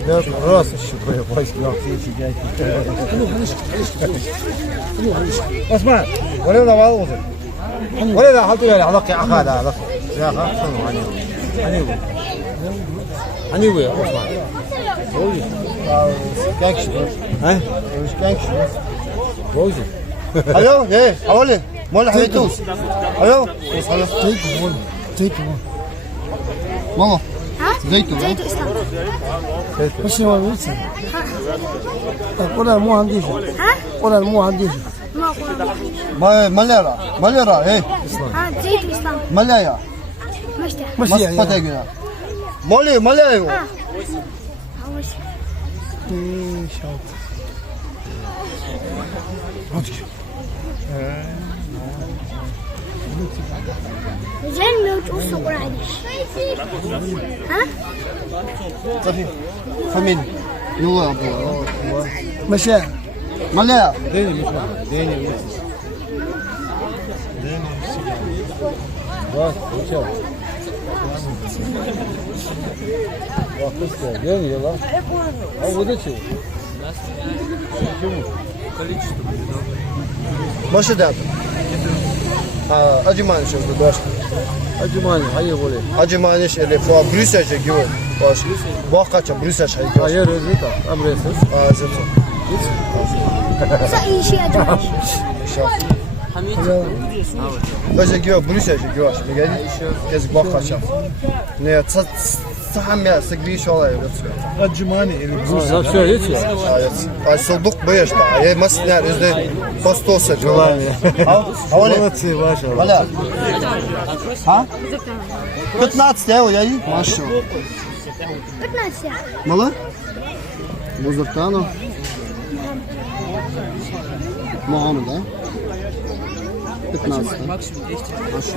لا راس الشبريه كويس اسمع ولا بعض ولا حطوا لي علاقه عقاده يا اخي اني وين اسمع كانكش ها مش كانكش روزي الو ايه حوالي مول حيتوس الو زيتو ماما زيتو اسلام وش هو الوصل ولا مو عنديش ولا مو عنديش مليرا ايه زيتو اسلام ملايا مش فتاة مولي ملايا جنة وتوصل قرعدش ها؟ صافي فمين؟ يلا أبو مشى ملايا ديني واس مشى واقف ديني يلا أو ده شو باشه داد acımanış oldu baş. Acımanış hayır böyle. Acımanış ele fa Brüssel'e gidiyor baş. Bak kaça Brüssel şey. Hayır öyle ta. Amresiniz. Zıtı. Sen iyi şey acımanış. Hamit. Başı gidiyor Brüssel'e gidiyor. Ne geldi? Kez bak kaça. Ne Сам я согреешь олай. Acımani eli. Bak şöyle hiç ya. Evet. Ay solduk bu yaşta. Ay masner yüzde postosa. Молодцы, ваша. Валя. А? 15 евро, я и машу. 15. Мало? Бузуртано. Мухаммед, да? 15. Машу.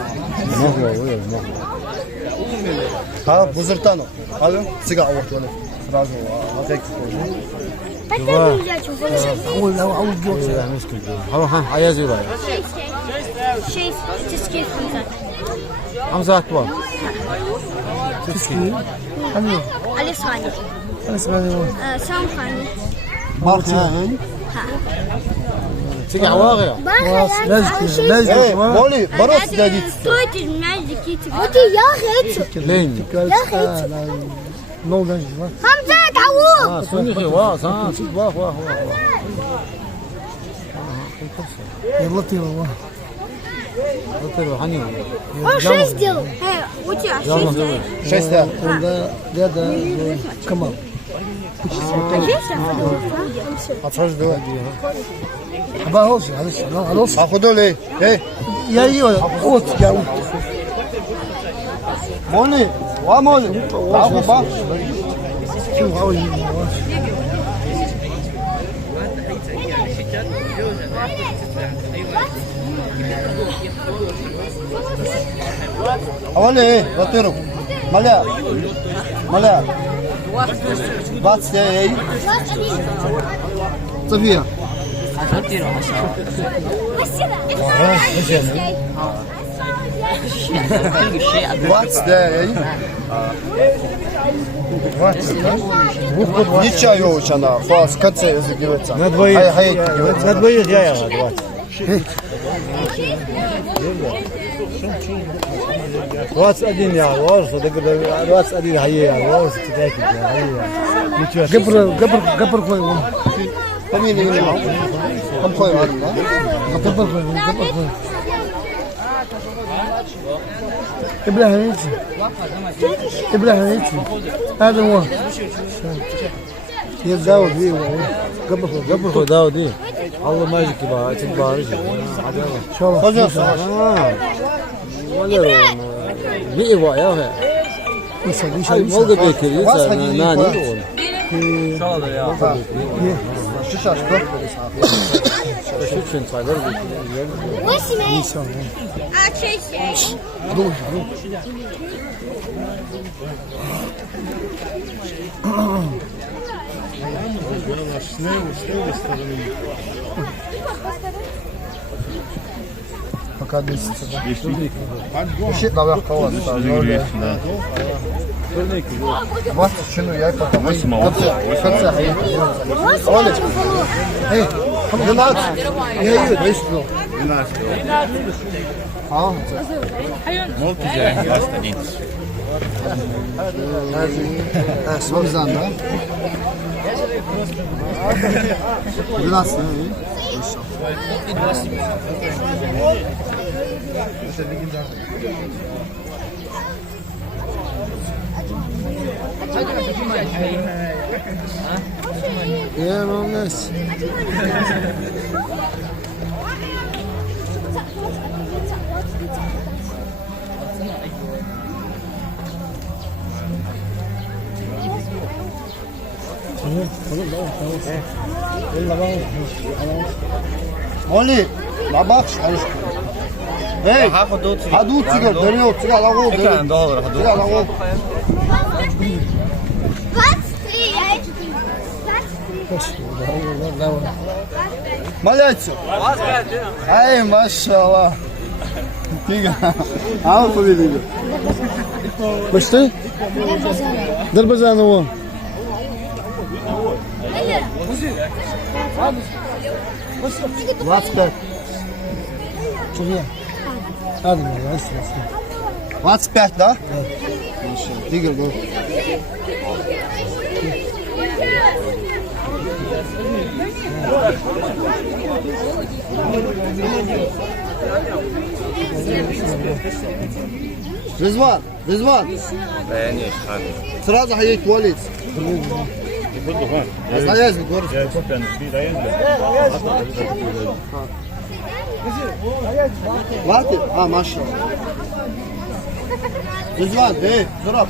Ha, Buzurtano. Alın, sigara ortalığı. Sразу, А я зюра. 6 тиски Хамза Аква. Алис Хани. Сам Хани. Martya. تيجي عواغي لازم مولي بروس جديد تويت الماجيك وتي يا خيت لين يا خيت نو جنجي حمزة تعوض سوني خواص واه يلا طيروا طيروا حنين شو сделал وتي شو ده كمان هتخرج دلوقتي بقى هوش خلاص هاخده ليه يا ايوه قوت يا موني واموني تعالوا بقى شو عاوز أولي إيه بطيرو ملا باتس يا إيه صفية باتس ده إيه Ничего она, фас, каце загивается. На двоих. На двоих я его. 21 يا ورث ده 21 هي ورث تاكل هي قبر خوي فمين يقول كم خوي قبر خوي إبراهيم هذا هو يا داودي قبل خوي داودي الله ما يجيك بقى تبارك ان شاء الله ولا بيبقى يا هي موجود بكريس ناني ان شاء الله يا شو شاش شو فين فايدر واسمه روح пока 10 şey daha kavat вот şunu ya потом kaça oley hey гранат я ее дойду гранат اه molto già basta niente Sozan da. Biraz ne? Ya olmaz. Oli, la bakış alıştı. Hey, hadut çıkar, dönüyor, çıkar la gol. Ekran doğru, hadut. Çıkar la gol. Молодец. Ай, машаллах. Тига. Ау, победили. Башты? Дарбазанову. 25. Чего? Ладно, 25, да? Тигр был. Рызван. Конечно. Сразу ходить в туалет. Остановись, город. Хватит? А, Маша. Рызван, эй, Зураб.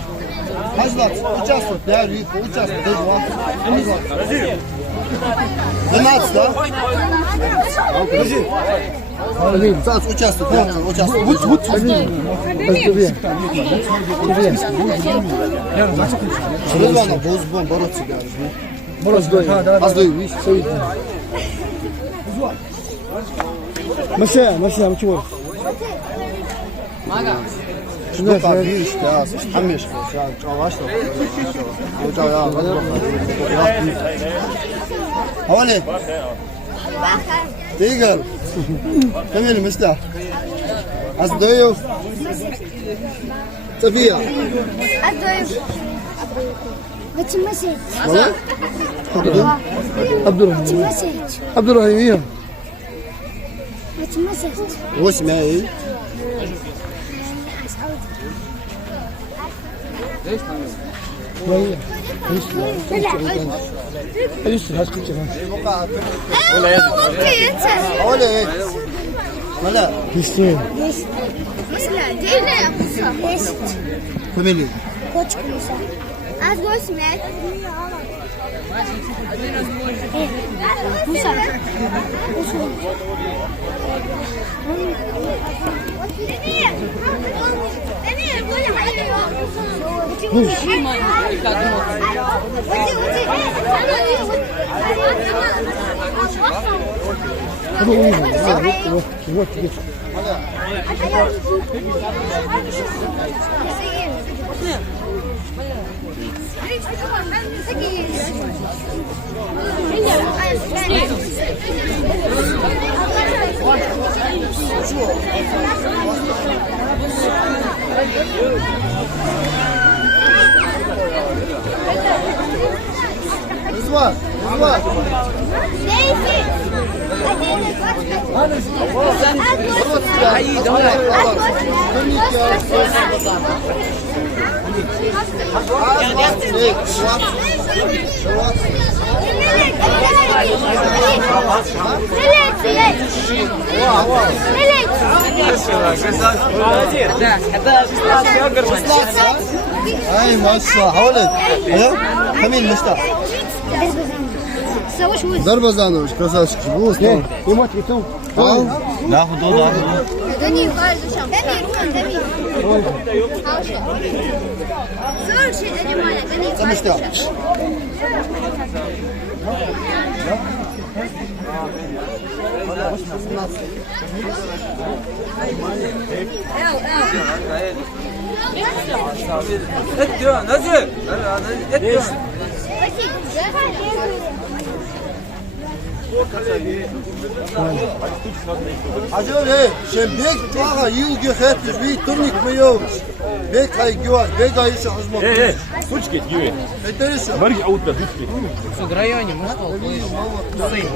Хазлат, участвуй, я Рифа, участвуй, Рызван. 12, да? Зараз участвуй, Рызван, бозбон, бороться. Аздой, Маша, чего? Şunu bir işte ya, hamleş. Şu an çavaşla. Hoca ya, hadi bakalım. Havale. Tiger. Kamil Mr. Az doyuyor. Tabiya. Az doyuyor. What's your message? Valla? Abdurrahim. What's your message? Abdurrahim iyi. What's your message? واسمع ايه؟ والله ليش هاش كنت ولا يد ولا يد ولا ليش مثلا دينا ليش فاميلي كوتش كوسا از جو سمعت كوسا رضوان رضوان هاي ما صح ولد خمين مستح ضربة زانوش красавчик بوس يموت يتم ناخذ ضوء دني خارج الشام دني روح دني صار شيء دني ماله دني خارج الشام نزل عجل شبيك طاقة يلقي خيط جبي ترنك ميوش بيك هاي جوار بيك هاي يشح حزمه Сучки, Юрий. Это еще. Барги аутда, сучки. В районе, может, сын.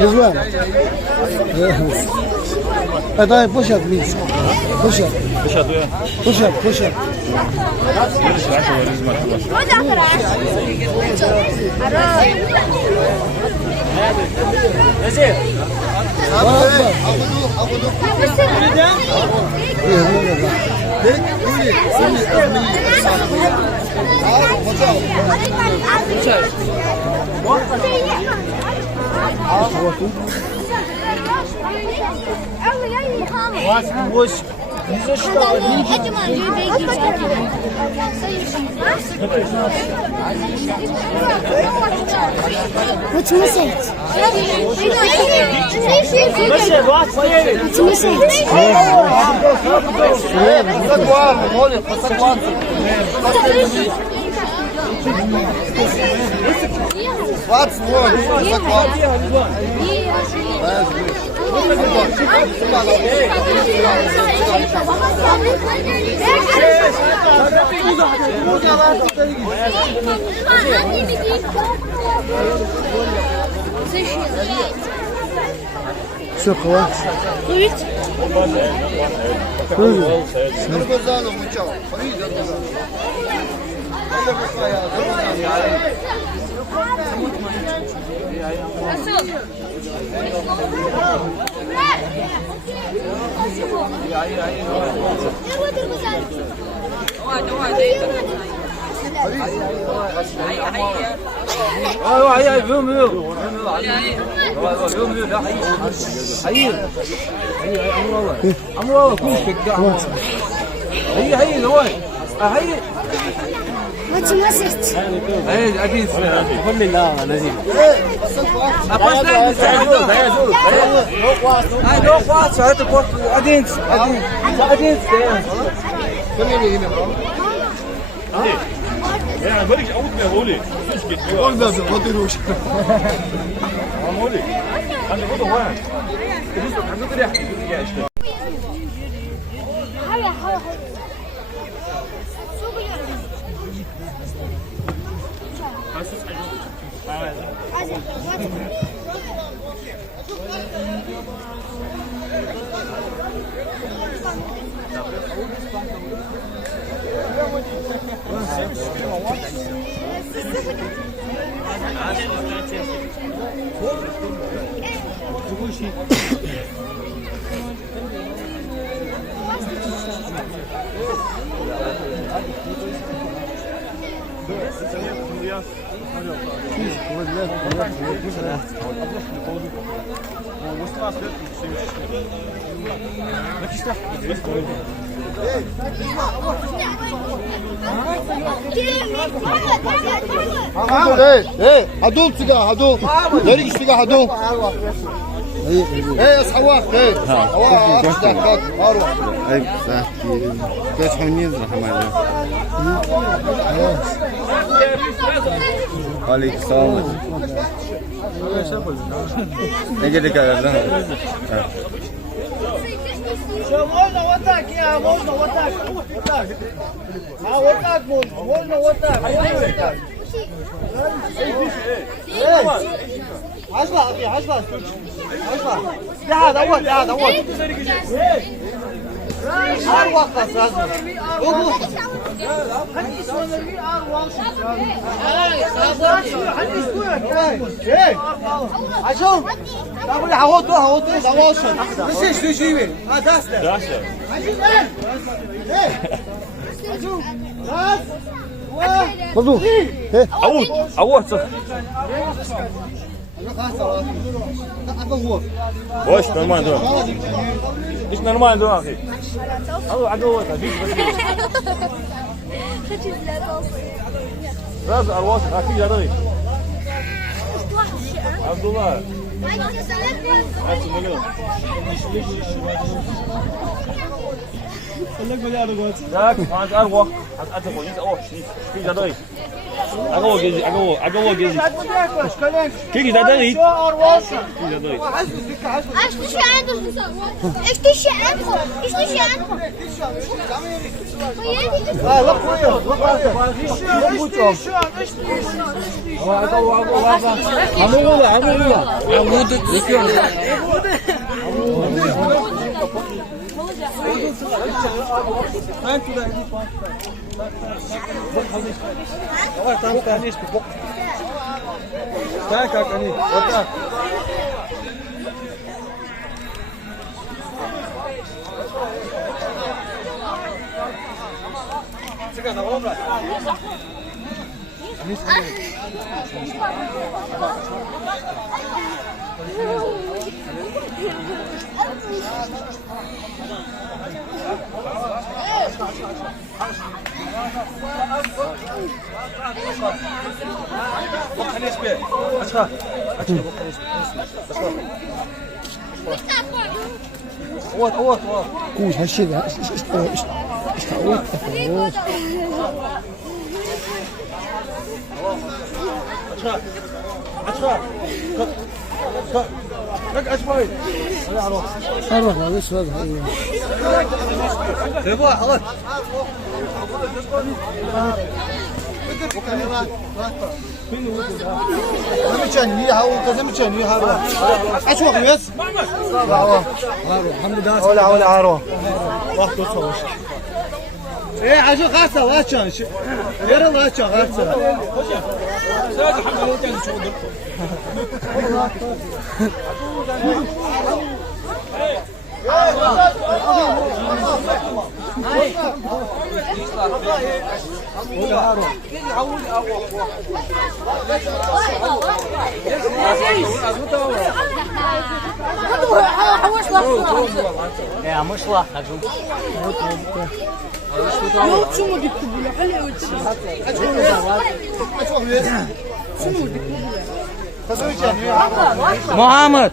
Рضوان давай push-up please push-up Push-up, yeah. push-up push-up What's missing? What's missing? What's Все, хватит. هي ايه اكيد قول لي لا لازم Ja, wil ik ook meer holen. Gewoon dat, wat doe je? Waarom holen? Aan de rode hoorn. Het is toch goed recht. Ja, is het. ايه هدول تلقى هدول داري تلقى هدول ايه اصحوا ايه اي صح كاش حنين رحمه عليك السلام نجي لك Можно вот так, я, можно вот так, вот так. А вот так можно вот так. عشرة أخي عشرة قاعد أول أروق أساس عشان أقول هود دواشن ليش يبي داسته مظبوط عوض واش نورمال دو ايش نورمال دو اخي عقوق هذيك راس ارواح اكيد هذا عبد الله ذاك عند ارواح اتقوا انت اوه في جدري اقوى جزي كيف جدري Так, как они, вот так. كوش هالشيء ده اروح لا ليش هذا زمچنی ها و زمچنی ها رو اچو خلاص الحمد لله ولا عارو وقت تصوش ايه عشان خاصه واشان يرى الله اشان خاصه ساعه الحمد لله انت شو Ya maşallah. Yok şu mu gitti bu ya? Hele ölçü. Muhammed.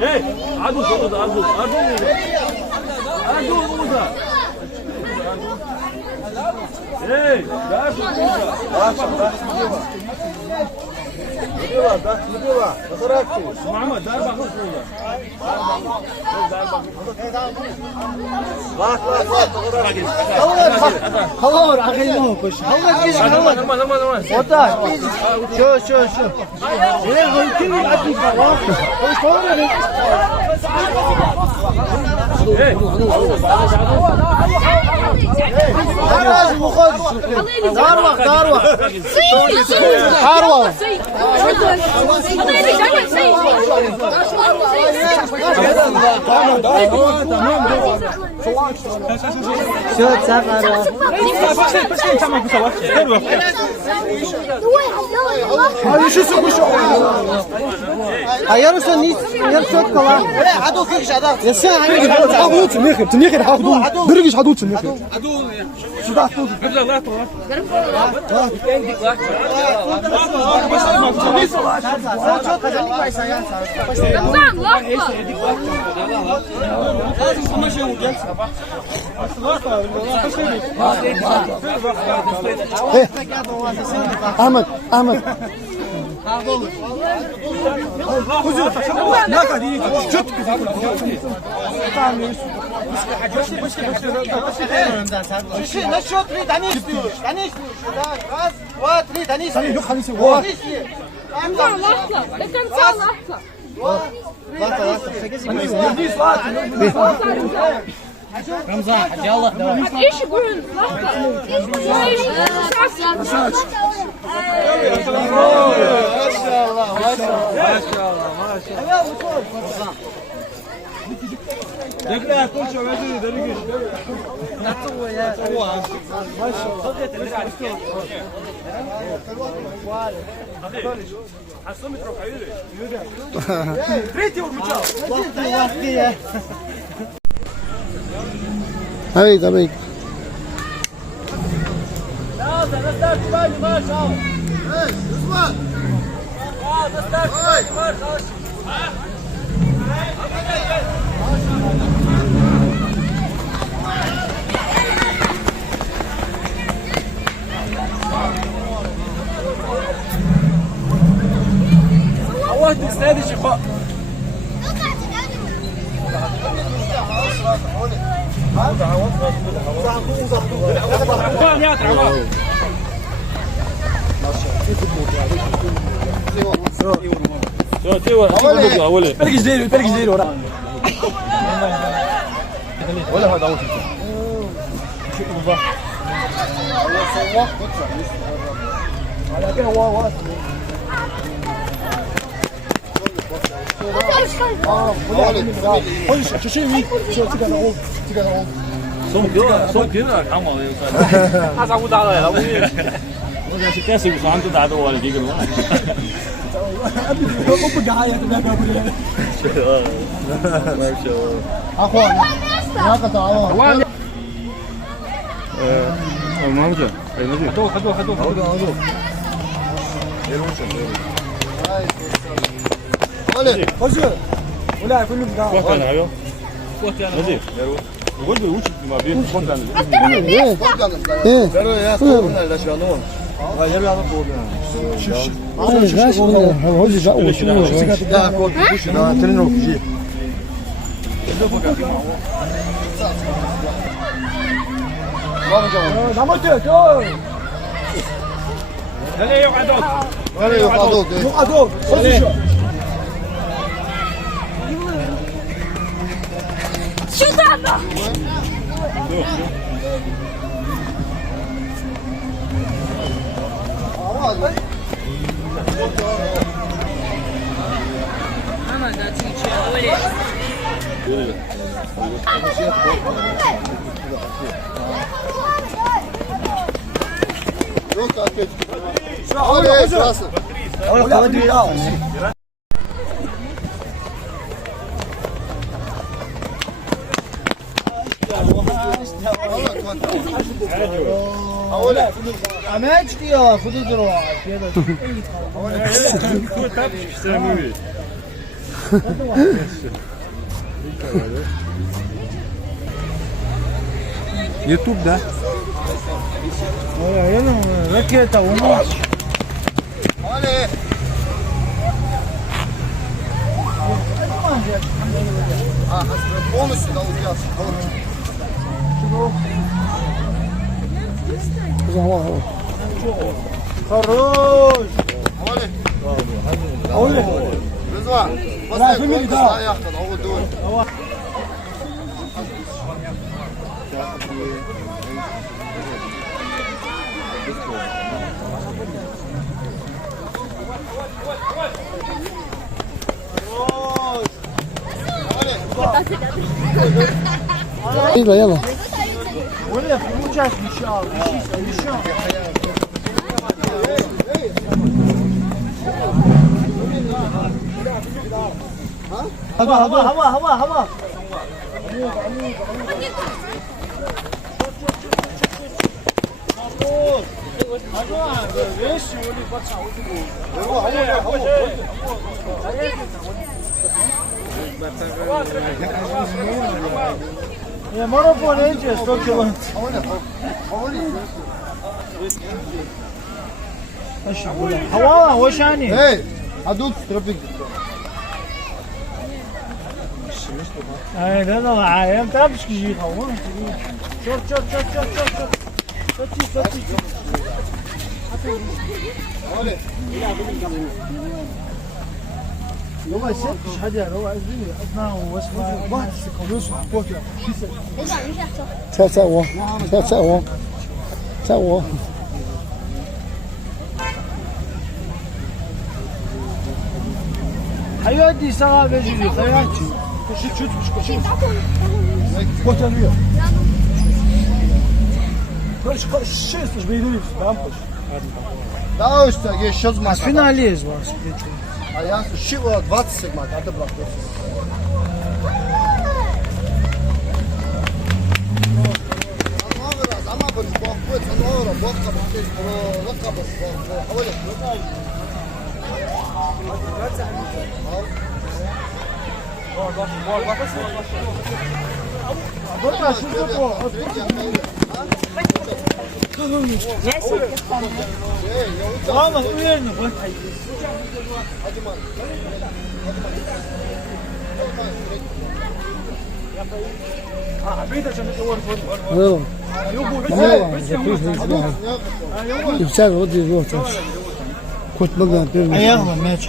Hey, عدو صوت عدو Hey, Muhammed dar bak هور عقيلهم كش هور ايش هور وطا شو ايه قلت لي ادي ايش هور داروخ حروه شو تسافر هيرسل نيس يرسل كلا عدو فيك عدو يسا عدو تنيخ عدو درجش عدو تنيخ عدو شو ده الله احمد رمزان حج الله ايش يقولون دقيقة كل شيء بدي درجة هاي دبيك الله تستاهل شفاء فرق جديد ورا ولا هذا اول على كده هو送给了看嘛，他咋不打来了？我讲是干谁不上就打到我了，这个嘛。我不干呀，这边干不了。ما شاء الله. اخوان ما قطعوا. ما هو ده. خدوه. ولا خذوا ولا كله بقى. وقت انا ايوه. وقت انا. قول له وش ما بين سبونتان ايه درو يا اخونا لا شانون غير يا رب غاش هو اللي جاء شنو لا كوت وش انا ترنو في هلا يقعدوك ولا يقعدوك يقعدوك شو تعمل؟ عملت يا خذوا دروع كده يوتيوب ده هنا ركيته وماتش полностью научился. Хорош. Оля. Рызван. Поставь гонку на яхту, на удой. يلا يلا ولا في وجهك ان شاء الله ان شاء الله هوا يا ماراثون انت 100 كيلو ايش اقول هوا وش يعني ايه هدوك ترافيك اي لا لا عايم تعرفش كيجي هوا شوف لو ما سبتش حاجه لو عايزين اصنع واسمع واحد سكولوس وحكوكه سوا حيودي سوا بيجي خياتي شوت كوتانيو كل شيء مش بيدوي فهمتش Да, что я сейчас а финалист вас. А я шила 20 сегмент, а ты брат. Ama bu bakıyor sanıyorum bakka bakıyor bu bakka bakıyor havalı Bakka şurada bu. Tamam uyarın bak. يبتعد ودي الوقت كنت بقدر أدير أيامها ماتش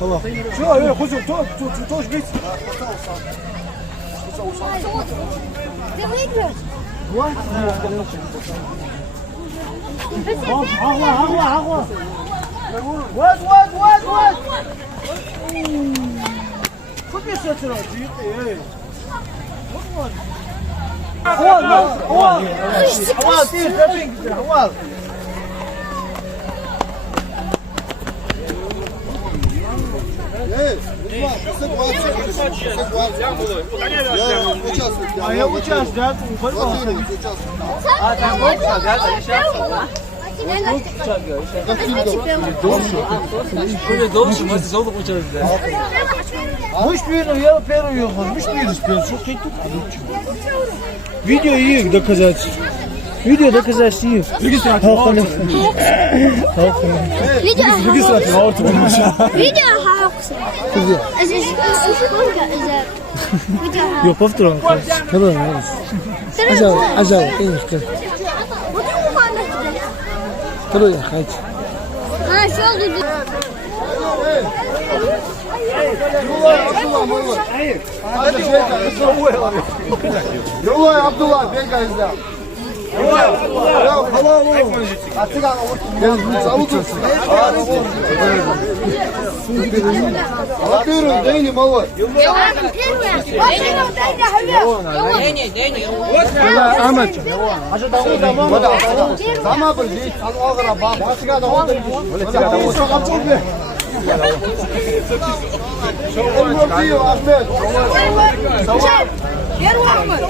خلاص شو هي خذوا توش بيت هوا واد خذ لي سترة حوال تير تابينج حوال я участвую, مش بينه يا بيرو يخرج مش بيرو شو خيتو فيديو يجيك ده كذا فيديو ده كذا شيء فيديو يو بفترة خلاص أجاو إيه مشكلة تلو يا خالد يلا يا عبد الله بين قاعد ازاي محمد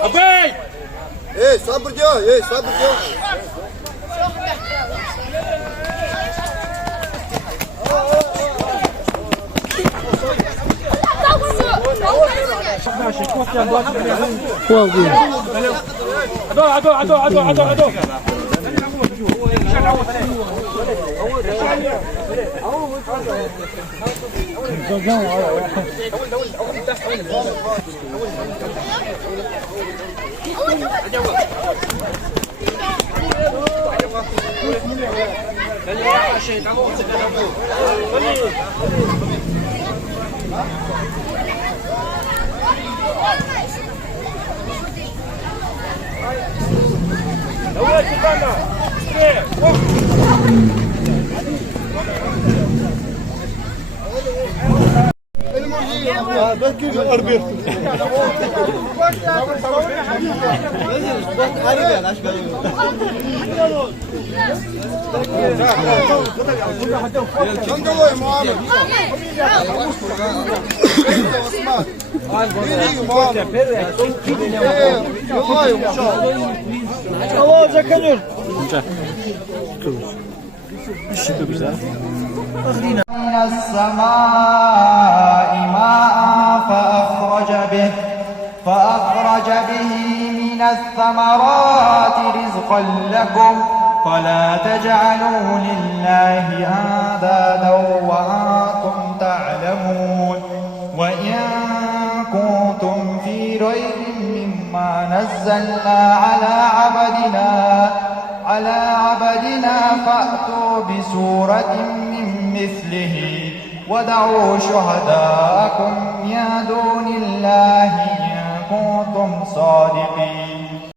أبي إيه صبر جو إيه صبر جو عدو من السماء ماء فأخرج به من الثمرات رزقا لكم فلا تجعلوا لله أندادا وأنتم تعلمون وإن كنتم في ريب مما نزلنا على عبدنا فأتوا بسورة من مثله ودعوا شهداءكم من دون الله إن كنتم صادقين